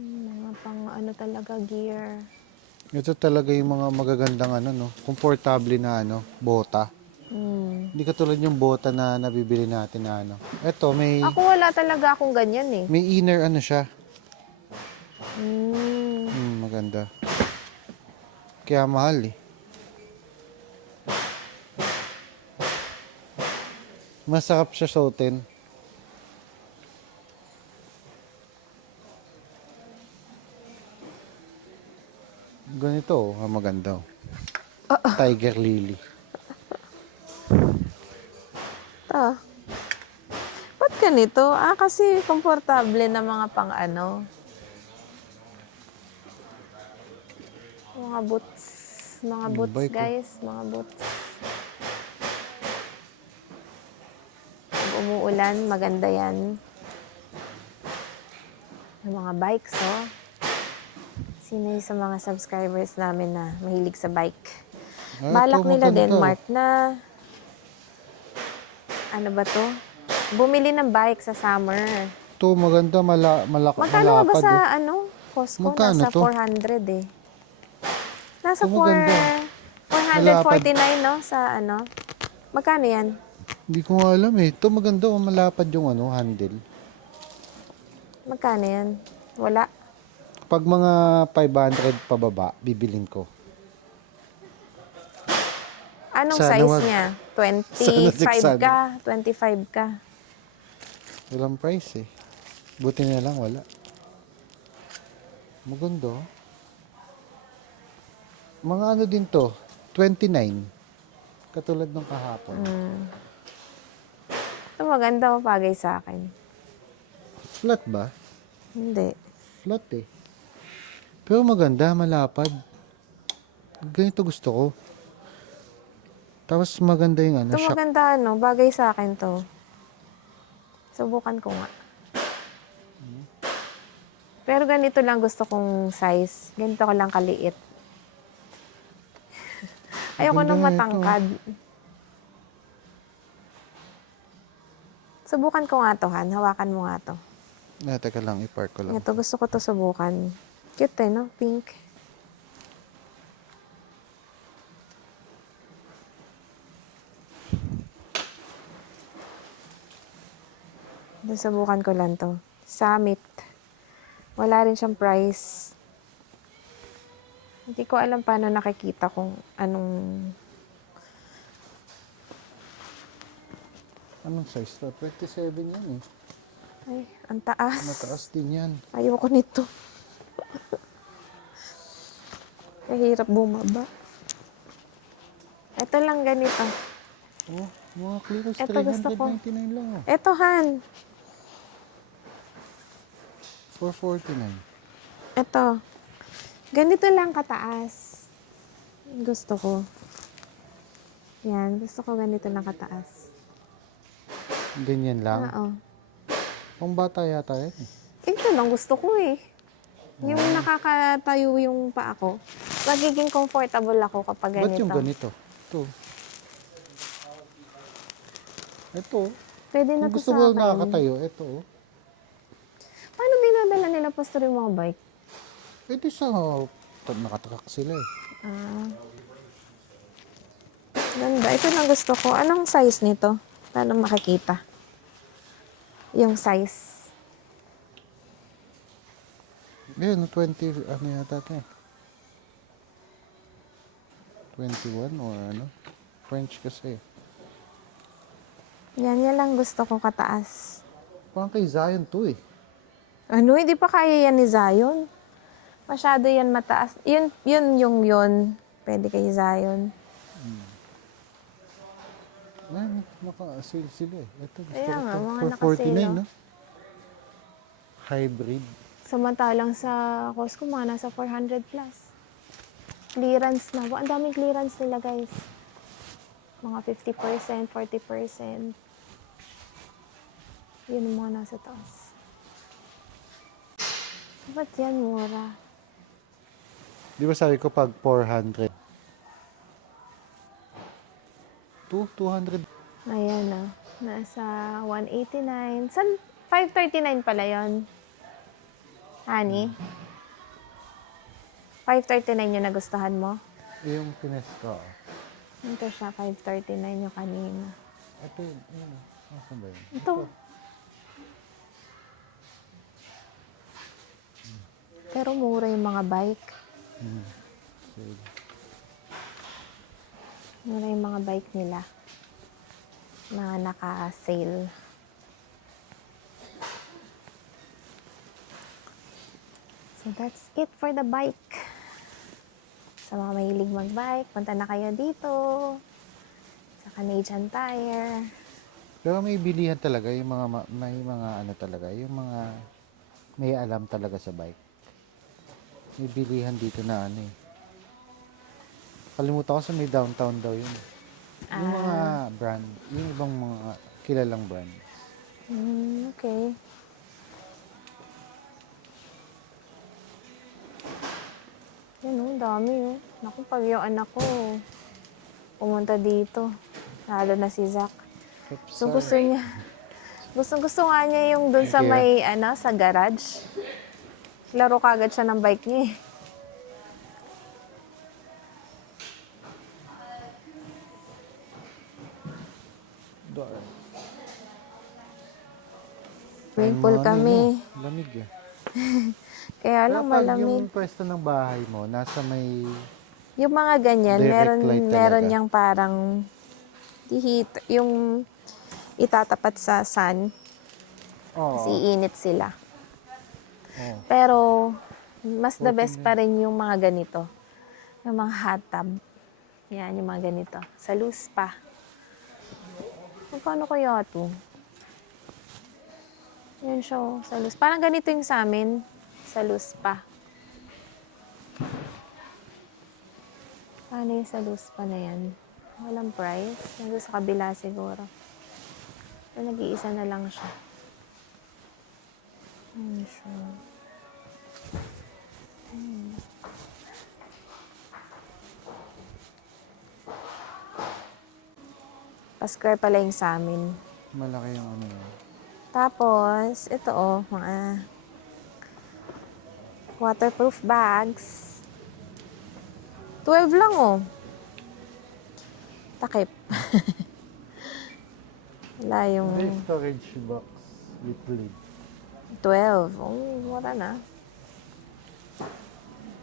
Mga pang ano talaga, gear. Ito talaga yung mga magagandang ano, no? Komportable na ano, bota. Hindi katulad yung bota na nabibili natin na ano. Ito, may... Ako wala talaga akong ganyan eh. May inner ano siya. Mm. Maganda. Kaya mahal eh. Masarap siya suotin. Ganito, maganda. Tiger Lily. Ito. Ba't ganito? Kasi komportable na mga pang ano. Mga boots. Mga boots, bike, guys. Mga boots. Pag umuulan, maganda yan. Yung mga bikes, oh. Sino yung sa mga subscribers namin na mahilig sa bike? Balak ito, nila maganda. Denmark na ano ba to? Bumili ng bike sa summer. Ito, maganda. Magkano nga ba Malapad. sa Oh. Costco? Magkano Nasa to? 400 eh. Nasa Ito, maganda. 449 no? Sa ano? Magkano yan? Hindi ko nga alam eh. Ito maganda. Malapad yung ano, handle. Magkano yan? Wala. Pag mga 500 pababa, bibilin ko. Anong Sana size wag. niya? Sana 25 ka? 25 ka? Walang price eh. Buti na lang wala. Maganda. Mga ano din to, 29. Katulad ng kahapon. Ito maganda o bagay sa akin. Flat ba? Hindi. Flat eh. Pero maganda, malapad. Ganito gusto ko. Tapos maganda yung ano, Ito shock. maganda bagay sa akin to. Subukan ko nga. Pero ganito lang gusto kong size. Ganito ko lang kaliit. Ayoko Maganda nang nga ito. matangkad. Subukan ko nga to, Han. Hawakan mo nga to. Teka lang, i-park ko lang. Ito, gusto ko to subukan. Cute eh, no? Pink. Subukan ko lang to. Summit. Wala rin siyang price. Hindi ko alam paano nakikita kung anong... Anong size to? 27 yan eh. Ay, ang taas. Mataas din yan. Ayoko nito. Kahirap bumaba. Ito lang ganito. Oh, mga clearance Ito gusto ko. 399 lang oh. Ito, Han. 449. Ito. Ganito lang kataas. Gusto ko. Yan. Gusto ko ganito lang kataas. Ganyan lang. Oo. Pang bata yata yan. Ito lang gusto ko eh. Yung nakakatayo yung paa ko. Magiging comfortable ako kapag Ba't ganito. yung ganito? Ito. Ito. Pwede na Kung to gusto sa mo akin. nakakatayo, ito. Paano dinadala nila pastor yung mga bike? Ito sa nakatakak sila eh. Ah. Ganda. Ito lang gusto ko. Anong size nito? Paano makikita? Yung size. Yan, 20, ano yata ito eh. 21 or ano. French kasi. Yan lang gusto ko kataas. Parang kay Zion to eh. Ano, hindi pa kaya yan ni Zion. Masyado yan mataas. Yun. Pwede kay Zion. Ay, naka-sale sila eh. Ito, gusto Kaya ko nga, to. mga For naka-sale, 49, no? no? Hybrid. Samantalang sa Costco, mga nasa 400 plus. Clearance na. Ang daming clearance nila, guys. Mga 50%, 40%. Yun yung mga nasa taas. Ba't yan mura? Di ba sabi ko pag 400? 200. Ayan na. Nasa 189. San? 539 pala yun. Honey? 539 yung nagustuhan mo? Yung pines ko. Ito siya, 539 yung kanina. Ito yun. Yun. Nasaan ba yun? Ito. Pero mura yung mga bike. Sale. Mura yung mga bike nila. Mga naka-sale. So that's it for the bike. Sa mga mahilig mag-bike, punta na kayo dito. Sa Canadian Tire. Pero may bilihan talaga yung mga may mga ano talaga, yung mga may alam talaga sa bike. May bilihan dito na ano eh. Kalimutan ko sa may downtown daw yun. Yung mga brand, yung ibang mga kilalang brand. Okay. Yan oh, dami oh. Naku, pag yung anak ko pumunta dito, lalo na si Zach. So gusto niya, gusto nga niya yung dun sa may, sa garage. Laro kagad siya ng bike niya eh. Doon. Swimming pool kami. Lamig eh. Kaya Pero lang pag malamig. yung pwesto ng bahay mo, nasa may Yung mga ganyan, direct light talaga. meron niyang parang heat, yung itatapat sa sun. Kasi iinit sila. Oo. Pero, mas the best pa rin yung mga ganito. Yung mga hot tub. Yan, yung mga ganito. Sa loose pa. Paano kaya ito? Yan siya, oh, sa loose. Parang ganito yung sa amin. Sa loose pa. Paano yung sa loose pa na yan? Walang price. Nandun sa kabila siguro. So, nag-iisa na lang siya. Yan siya. Pa-square pala yung sa amin. Malaki yung ano yun. Tapos, ito oh, mga waterproof bags. 12 lang oh. Takip. Wala yung May storage box with lid. 12. Oh, mura na.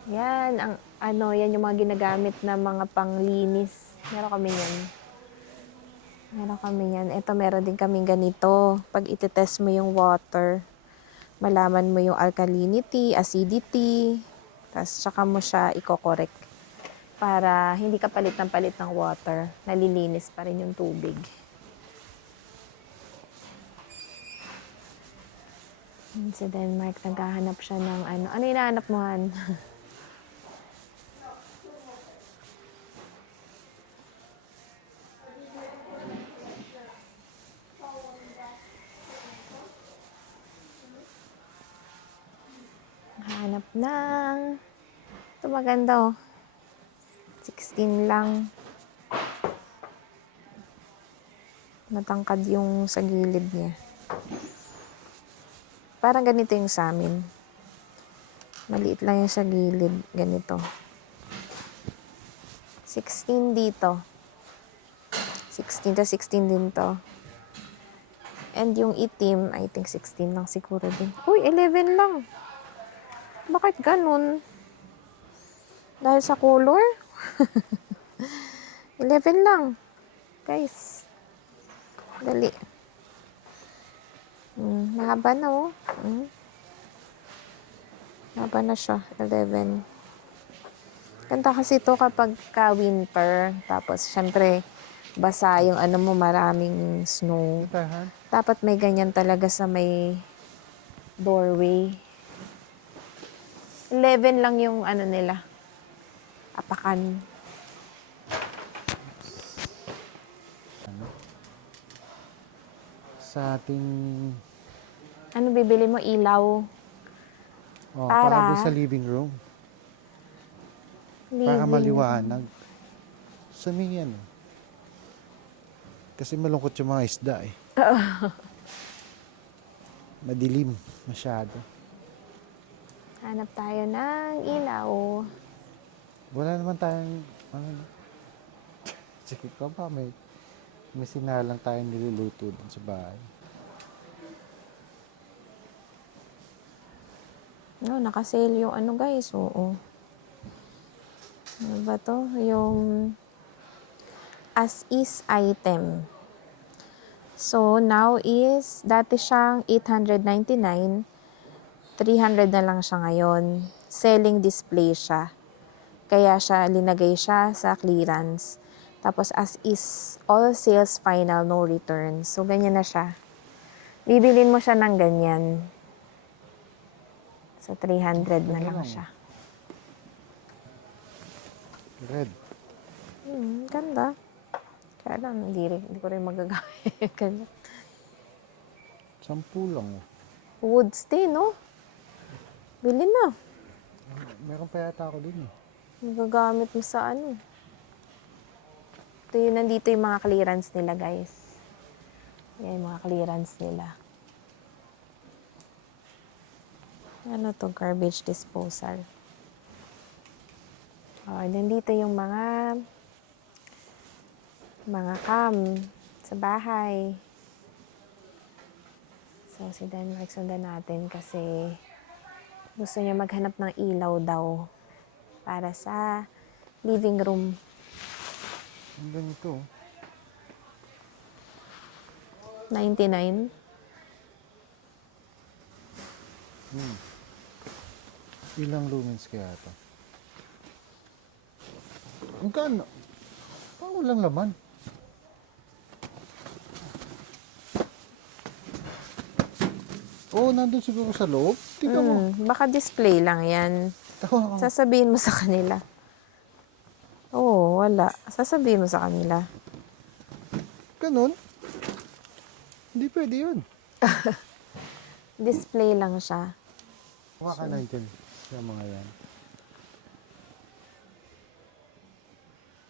Yan, yan yung mga ginagamit na mga panglinis. Meron kami yan. Ito, meron din kaming ganito. Pag itetest mo yung water, malaman mo yung alkalinity, acidity, tapos tsaka mo siya i-correct para hindi ka palit ng water. Nalilinis pa rin yung tubig. Si Denmark, naghahanap siya ng ano. Ano hinahanap mo, Han? Hanap ng... Ito maganda oh. 16 lang. Matangkad yung sa gilid niya. Parang ganito yung sa amin. Maliit lang yung sa gilid. Ganito. 16 dito. 16 to 16 din to. And yung itim, I think 16 lang siguro din. Uy, 11 lang. Bakit ganun? Dahil sa color? 11 lang. Guys. Dali. Mahaba na oh. Mahaba na siya. 11. Ganda kasi ito kapag ka-winter. Tapos, syempre, basa yung ano mo, maraming snow. Ito, Han. Dapat may ganyan talaga sa may doorway. 11 lang yung ano nila. Apakan. Sa ating... Ano bibili mo? Ilaw. Oh, Para? para doon sa living room. Para Living. maliwanag. Sa may ano. Kasi malungkot yung mga isda eh. Madilim masyado. Hanap tayo ng ilaw. Wala naman tayong... Ano, sige ko ba, may sinalang tayong niluluto dun sa bahay. No, naka-sale yung ano guys, oo. Ano ba to? Yung as-is item. So, now is, dati siyang 899, 300 na lang siya ngayon. Selling display siya. Kaya linagay siya sa clearance. Tapos as-is, all sales final, no returns. So, ganyan na siya. Bibilin mo siya ng ganyan. So, 300 na lang siya. Red. Ganda. Kaya lang, hindi ko rin magagamit. Ganyan. 10 lang. Wood stay, no? Bili na. Meron pa yata ako din eh. Magagamit mo sa ano. Ito yun, nandito yung mga clearance nila, guys. Yan yung mga clearance nila. Ano to? Garbage disposal. Oh, nandito yung mga cam sa bahay. So, si Denmark sundan natin kasi gusto niya maghanap ng ilaw daw para sa living room. Ang ganito. 99. Ilang lumens kaya ito? Ang gano? Parang walang laman. Oo, nandun siguro sa loob. Tingnan mo. Baka display lang yan. Tawa ka. Sasabihin mo sa kanila. Oo, wala. Sasabihin mo sa kanila. Ganun? Hindi pwede yun. Display lang siya. Kuha ka na dyan sa mga yan.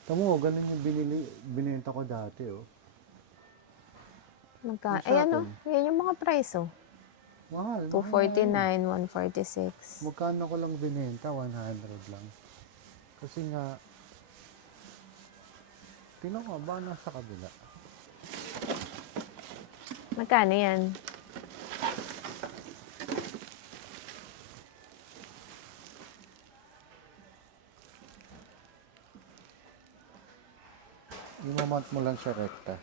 Tamo, ganun yung binenta ko dati, oh. Yung sa Ayan atin. yan yung mga price, oh. Mahal. 249, 146. Magkano ko lang binenta? 100 lang. Kasi nga, tingnan ko, ba nasa kabila? Magkano yan? Imamount mo lang siya rekta.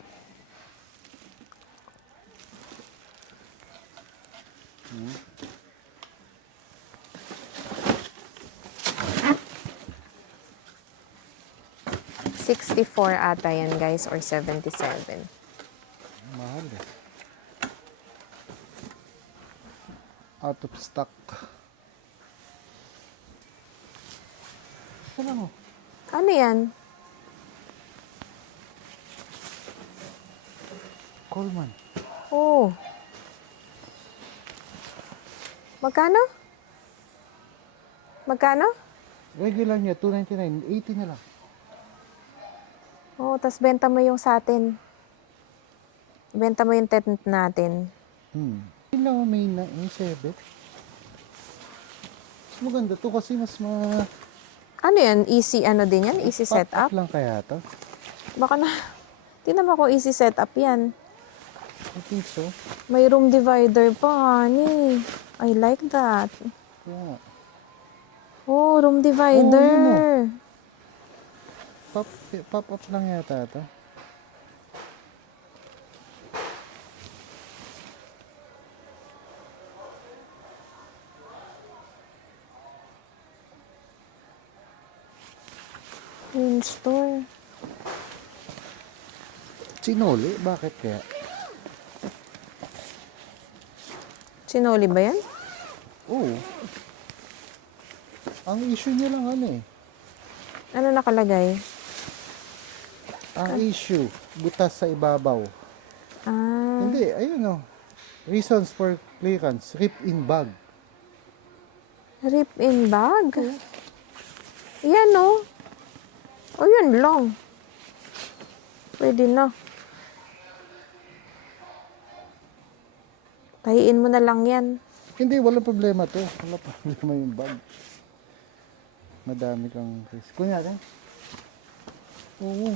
$64 ata yan, guys, or 77. Mahal eh. Out of stock. Ano mo? Ano yan? Coleman. Oh. Magkano? Magkano? Regular niya, $2.99. 80 na lang. Oh, tas benta mo yung sa atin. Benta mo yung tent natin. Yun lang ang main na, yung 7. Mas maganda to kasi mas Ano yan? Easy ano din yan? Easy pop-up setup? lang kaya to. Baka na... Tingnan mo kung easy setup yan. I think so. May room divider pa, honey. I like that. Yeah. Oh, room Oh, divider. Pop-up lang yata to. Green store. Sinuli? Bakit kaya? Sinoli ba yan? Oo. Ang issue niya lang ano eh. Ano nakalagay? Ang issue, butas sa ibabaw. Ah, Hindi, ayun oh. Reasons for clearance, rip-in bag. rip-in bag? Yan, no? O, yun lang. Pwede na. Tahiin mo na lang yan. Hindi, walang problema to. Walang problema yung bag. Madami kang... Kunyari. Oo.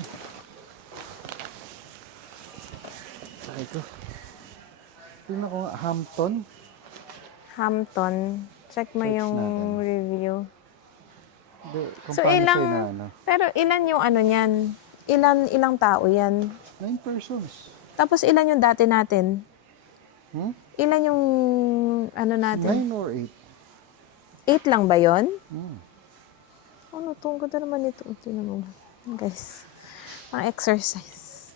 Saka ito. Tingnan ko nga, Hampton. Hampton. Check mo Search yung natin. review. Hindi, kung So, paano siya ilang... inaano. Pero ilan yung ano niyan? Ilang tao yan? 9 persons. Tapos ilan yung dati natin? Hmm? Ilan yung ano natin? 9 or 8 lang ba yon? 8. Hmm. Ano to? Ang ganda naman ito. Tingnan mo. Guys. Pang exercise.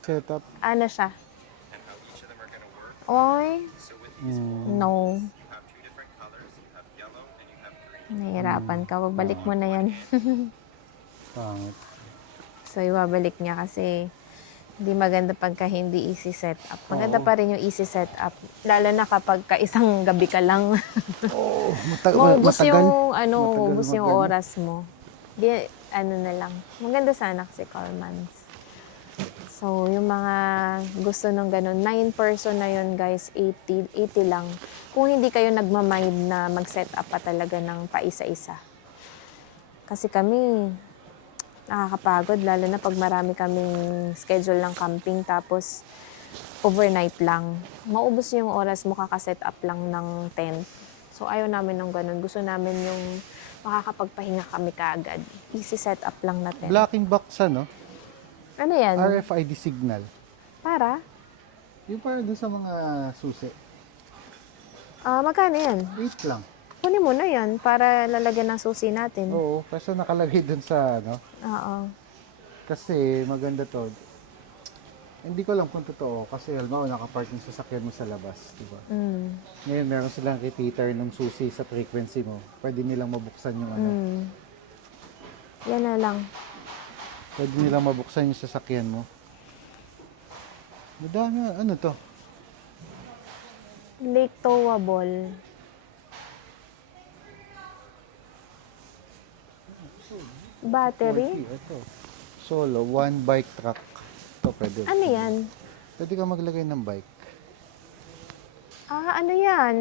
Setup. Ano siya? Oy. Hmm. No. Nahihirapan ka. Pagbalik mo na yan. Pangit. So, ibabalik niya kasi hindi maganda pagka hindi easy setup. Maganda Oo. pa rin yung easy setup. Lalo na kapag isang gabi ka lang. Oh, Maubos matagal. yung, Matagal maubos yung mag-ano. oras mo. Di, ano na lang. Maganda sana kasi Carmans. So, yung mga gusto ng ganun, 9 person na yun guys, 80 lang. Kung hindi kayo nagmamind na mag-set up pa talaga ng paisa-isa. Kasi kami, nakakapagod, lalo na pag marami kaming schedule ng camping, tapos overnight lang. Maubos yung oras mo kakaset up lang ng tent. So, ayaw namin ng ganun. Gusto namin yung makakapagpahinga kami kaagad. Easy setup lang na tent. Blocking box ano? Ano yan? RFID signal. Para? Yung parang dun sa mga susi. Magkano yan? 8 lang. Kunin mo na yan para lalagyan ng susi natin. Oo, kasi nakalagay dun sa ano. Oo. Kasi maganda to. Hindi ko lang kung totoo. Kasi halimbawa nakapark yung sasakyan mo sa labas. Diba? Mm. Ngayon meron silang repeater ng susi sa frequency mo. Pwede nilang mabuksan yung ano. Mm. Yan na lang. Pwede nilang mabuksan yung sasakyan mo. Madami. Ano to? Lake towable. Battery? Ito. Solo. One bike truck. Ito pwede. Ano yan? Pwede ka maglagay ng bike. Ano yan?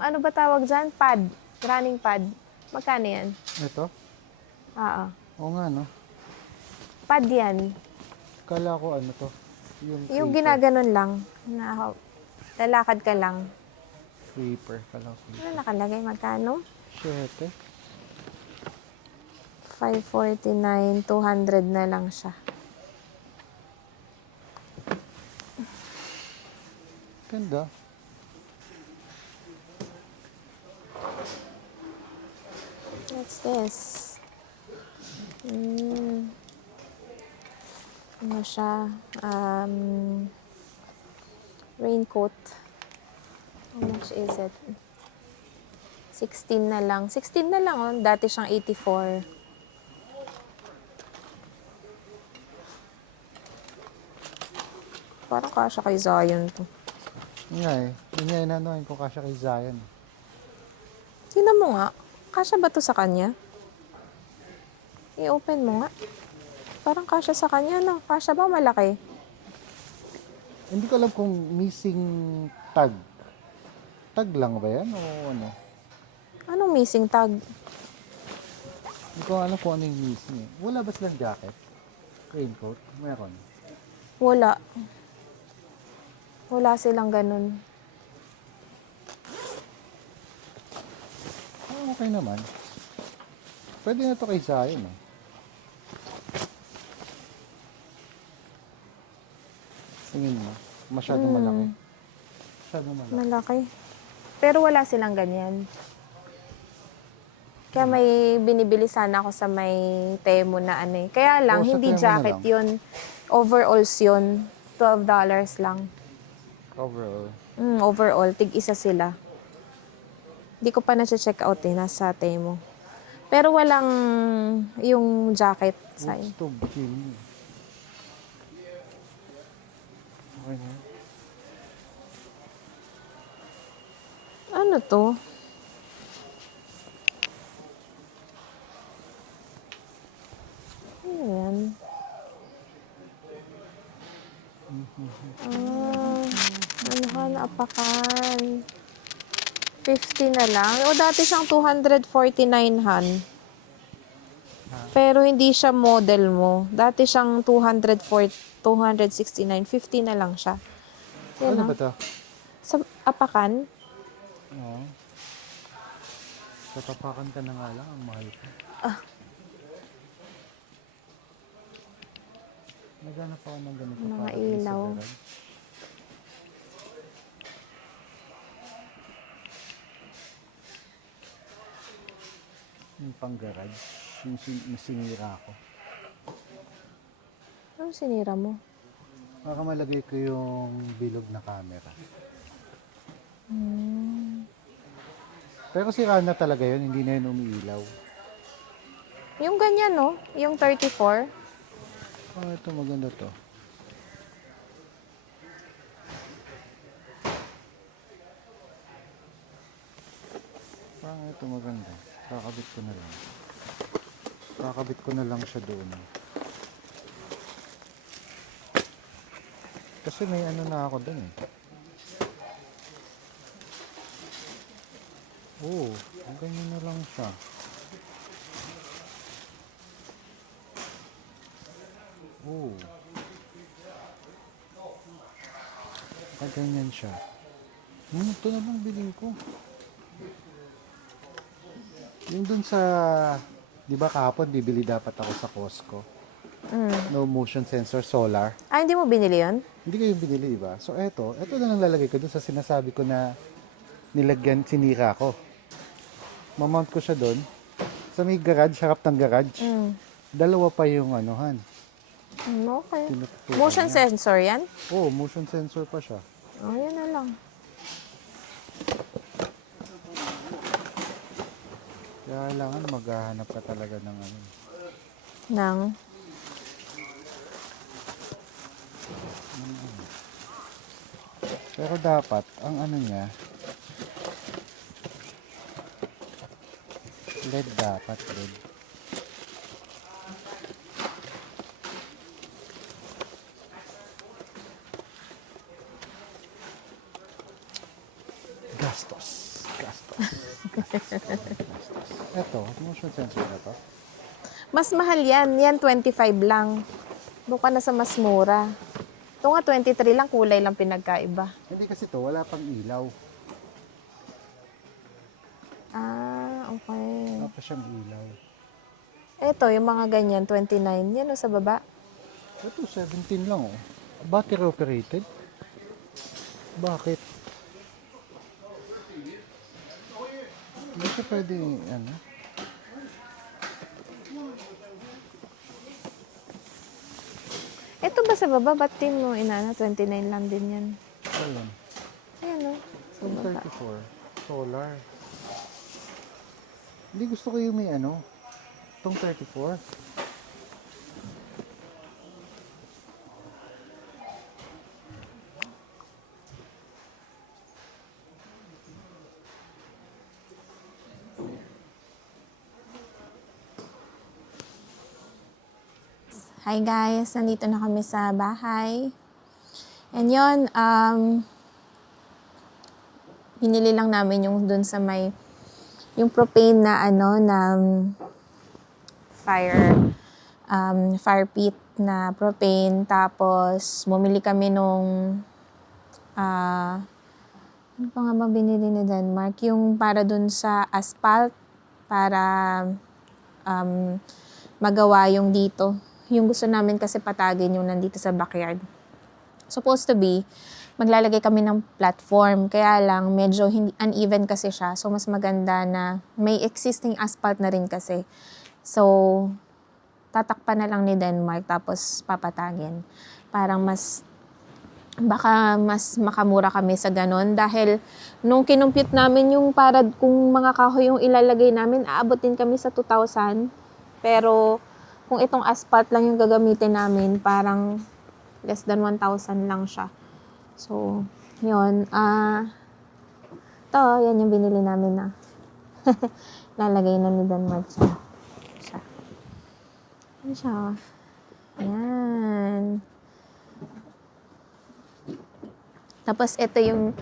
Ano ba tawag dyan? Pad. Running pad. Magkano yan? Ito? Oo. Oo nga no. Pad yan. Kala ko ano to. Yung ginaganon lang. Na, lalakad ka lang. Paper. Kala ko. Ano nakalagay? Magkano? Shit eh. 549, 200 na lang siya. Ganda. What's this? Ano siya? Raincoat. How much is it? 16 na lang. 16 na lang, oh. Dati siyang 84. Parang kasha kay Zion to. Yun nga eh. Yun nga inanoin ko kasya kay Zion. Tingnan mo nga. Kasha ba to sa kanya? I-open mo nga. Parang kasha sa kanya, no? Kasha ba malaki? Hindi ko alam kung missing tag. Tag lang ba yan o ano? Anong missing tag? Hindi ko alam kung ano yung missing eh. Wala ba silang jacket? Raincoat? Meron. Wala. Wala silang ganun. Okay naman. Pwede na to kay Zion eh. Tingin mo. Masyadong malaki. Masyadong malaki. Malaki. Pero wala silang ganyan. Kaya may binibili sana ako sa may Temo na ano eh. Kaya lang, Oh, sa hindi Temo na jacket lang. yun. Overalls yun. $12 lang. Overall. Overall, tig-isa sila. Hindi ko pa na-check out eh, nasa Temo. Pero walang yung jacket sa What's to begin? Okay na. Ano to? Ayan. Ano ka, naapakan. 50 na lang. O, dati siyang 249, Han. Pero hindi siya model mo. Dati siyang 269. 50 na lang siya. Yan Ano ah. ba to? Sa apakan? Oo. Tatapakan ka na nga lang. Ang mahal ko. Naghanap ako ng ganito. Mga para din sa ilaw. garage. Yung pang garage. Yung sinira ko. Ano sinira mo? Baka malagay ko yung bilog na camera. Pero sira na talaga yun. Hindi na yun umiilaw. Yung ganyan, no? Yung 34. Ito maganda to. Ito maganda. Kakabit ko na lang. Kakabit ko na lang siya doon. Kasi may ano na ako doon eh. Oo, ganyan na lang siya. Oo. Ganyan siya. Ito na lang bilhin ko. Yung dun sa, di ba kahapon bibili dapat ako sa Costco. No motion sensor solar. Ah, hindi mo binili yun? Hindi ko yung binili, di ba? So eto na lang lalagay ko dun sa sinasabi ko na nilagyan, sinira ko. Mamount ko siya dun. Sa may garage, harap ng garage. Dalawa pa yung anuhan. Okay. Tinutukan Motion niya. sensor yan? Oo, motion sensor pa siya. Oh, yan na lang. Kaya kailangan maghahanap ka talaga ng ano. Nang? Pero dapat, ang ano niya, LED dapat, LED. Gastos. Ito, motion sensor na to. Mas mahal yan. Yan, 25 lang. Doon ka na sa mas mura. Ito nga, 23 lang. Kulay lang pinagkaiba. Hindi kasi to, wala pang ilaw. Ah, okay. Wala pa siyang ilaw. Ito, yung mga ganyan, 29. Yan o, sa baba. Ito, 17 lang oh. Battery operated? Bakit? Hindi siya pwede, ano? Ito ba sa baba? Ba't din mo inana? 29 lang din yan. Ayun. Ayan o. Sa baba. 34. Solar. Hindi, gusto ko yung may ano, itong 34. Hi guys, nandito na kami sa bahay. And yun, binili lang namin yung dun sa may, yung propane na ano, na fire pit na propane. Tapos, bumili kami nung, ano pa nga ba binili ni Denmark? Yung para dun sa asphalt, para magawa yung dito. Yung gusto namin kasi patagin yung nandito sa backyard. Supposed to be, maglalagay kami ng platform. Kaya lang, medyo uneven kasi siya. So, mas maganda na may existing asphalt na rin kasi. So, tatakpan na lang ni Denmark tapos papatagin. Parang baka mas makamura kami sa ganun. Dahil, nung kinumpute namin yung para kung mga kahoy yung ilalagay namin, aabot din kami sa 2,000. Pero, kung itong asphalt lang yung gagamitin namin, parang less than 1,000 lang siya. So, yun. Yan yung binili namin na. Lalagay na ni Denmark siya. Ano siya? Ayan. Tapos, ito yung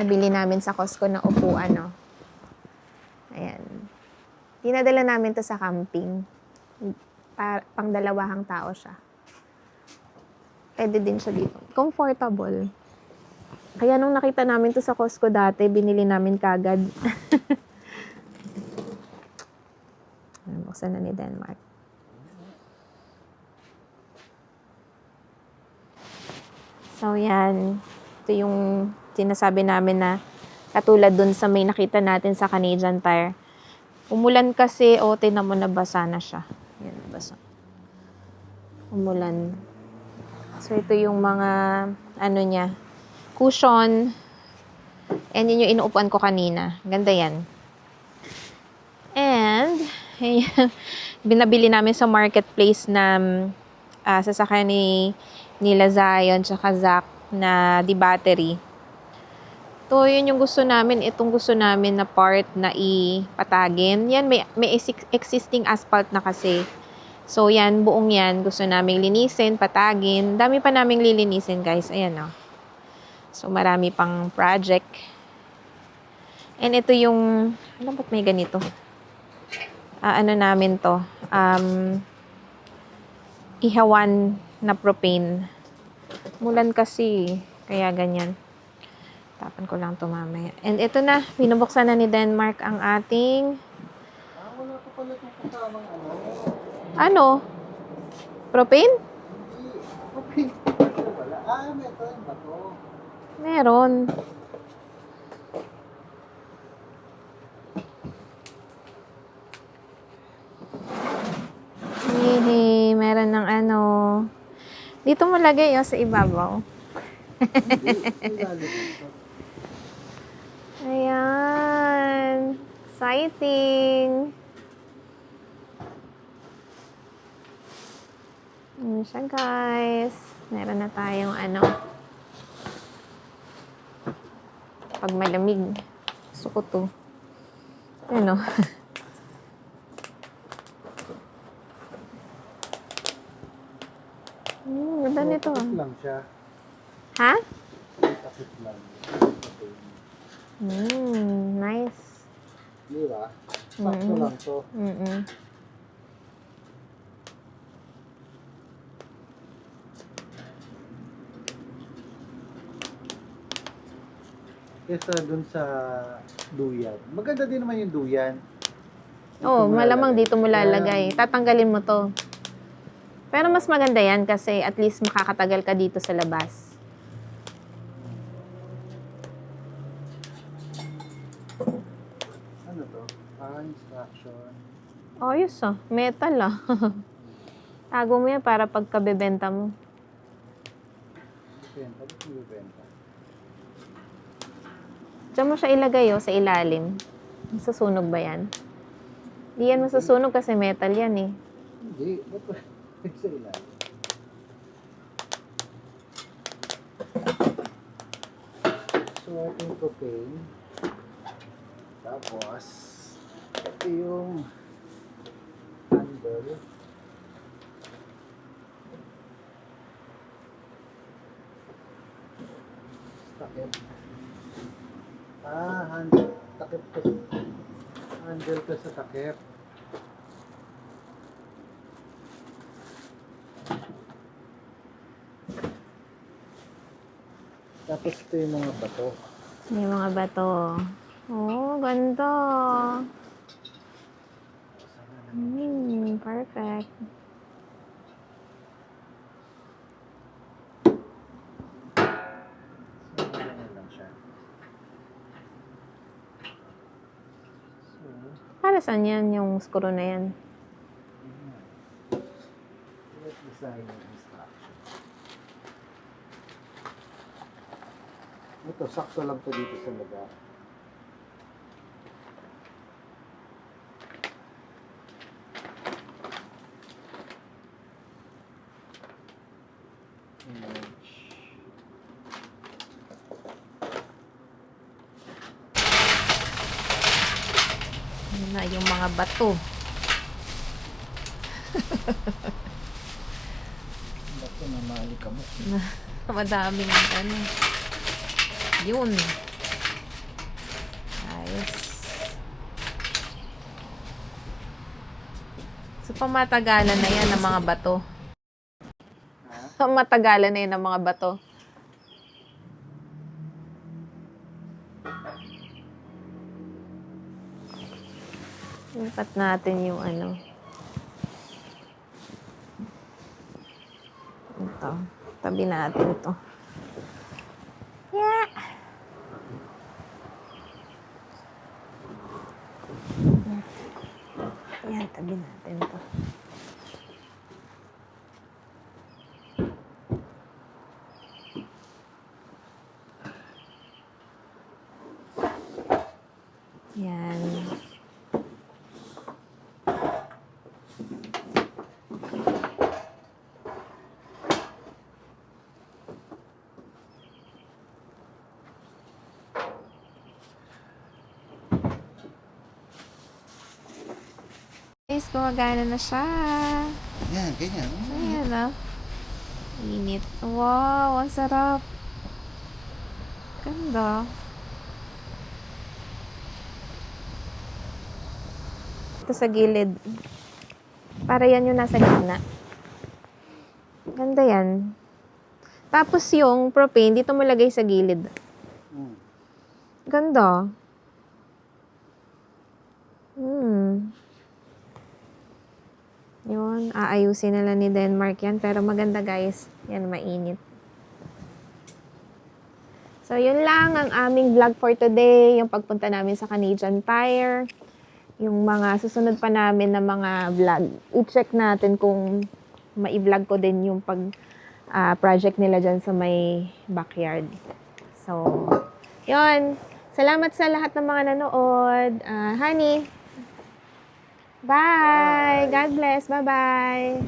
nabili namin sa Costco na upuan, no? Ayan. Dinadala namin to sa camping. Pang dalawahang tao siya. Pwede din siya dito. Comfortable. Kaya nung nakita namin to sa Costco dati, binili namin kagad. Buksan na ni Denmark. So, yan. Ito yung sinasabi namin na katulad dun sa may nakita natin sa Canadian Tire. Umulan kasi, tingnan mo, nabasa na siya. Yan, nabasa. Umulan. So, ito yung mga, niya, cushion. And yun yung inuupuan ko kanina. Ganda yan. And, binabili namin sa marketplace na sasakyan nila Zion tsaka Zach na di battery. To, yun yung gusto namin. Itong gusto namin na part na ipatagin. Yan, may existing asphalt na kasi. So, yan, buong yan. Gusto namin linisin, patagin. Dami pa namin lilinisin, guys. Ayan, o. So, marami pang project. And ito yung, ba't may ganito? Namin to. Ihawan na propane. Mulan kasi, kaya ganyan. Tapan ko lang ito mamaya. And ito na, binubuksan na ni Denmark ang ating... Wala ko pala itong kasamang ano. Ano? Propane? Hindi. Wala. May ito yung bato. Meron. Yehey, meron ng ano. Dito mo lagay sa ibabaw. Ayan. Exciting. Ayan siya, guys. Meron na tayong pag malamig. Gusto ko to. Ano? Ganda nito. Takip lang siya. Ha? Takip lang. Nice. Di ba? Sakto lang to. Kesa dun sa duyan. Maganda din naman yung duyan. Oo, malamang dito mo lalagay. Tatanggalin mo to. Pero mas maganda yan kasi at least makakatagal ka dito sa labas. Ano to? Instruction. Ayos metal Tago mo yan para pagkabebenta mo. Benta. Ba't mo benta? Diyan mo siya ilagay sa ilalim. Masusunog ba yan? Hindi yan masusunog kasi metal yan eh. Hindi. Ba't ba? Sa ilalim. So, ito yung propane. Tapos, ito yung handle. Takip. Handle. Takip to. Handle to sa takip. Tapos ito yung mga bato. May mga bato. Oh, ganda. Perfect. So, ganyan lang siya. So, Para saan yan yung screw na yan? let's design yung instruction. Ito, sakto lang to dito sa lugar. Yan na yung mga bato. Bato na maalikabok. Madaming ano. Yun. Ayos. So, pamatagalan na yan ng mga bato. Pamatagalan na yan ng mga bato. Lipat natin yung ano. Ito. Tabi natin ito. Yeah! Yan, tabi natin ito. Yan. Guys, gumagana na siya. Yan, ganyan. Ayan ah. Init. Wow, ang sarap. Ganda. Ito sa gilid. Para yan yung nasa gitna. Ganda yan. Tapos yung propane, dito mo lagay sa gilid. Ganda. Yun, aayusin nila ni Denmark yan. Pero maganda guys. Yan, mainit. So, yun lang ang aming vlog for today. Yung pagpunta namin sa Canadian Tire. Yung mga susunod pa namin na mga vlog. I-check natin kung ma-vlog ko din yung project nila dyan sa may backyard. So, yun. Salamat sa lahat ng mga nanood. Honey, bye! God bless. Bye-bye!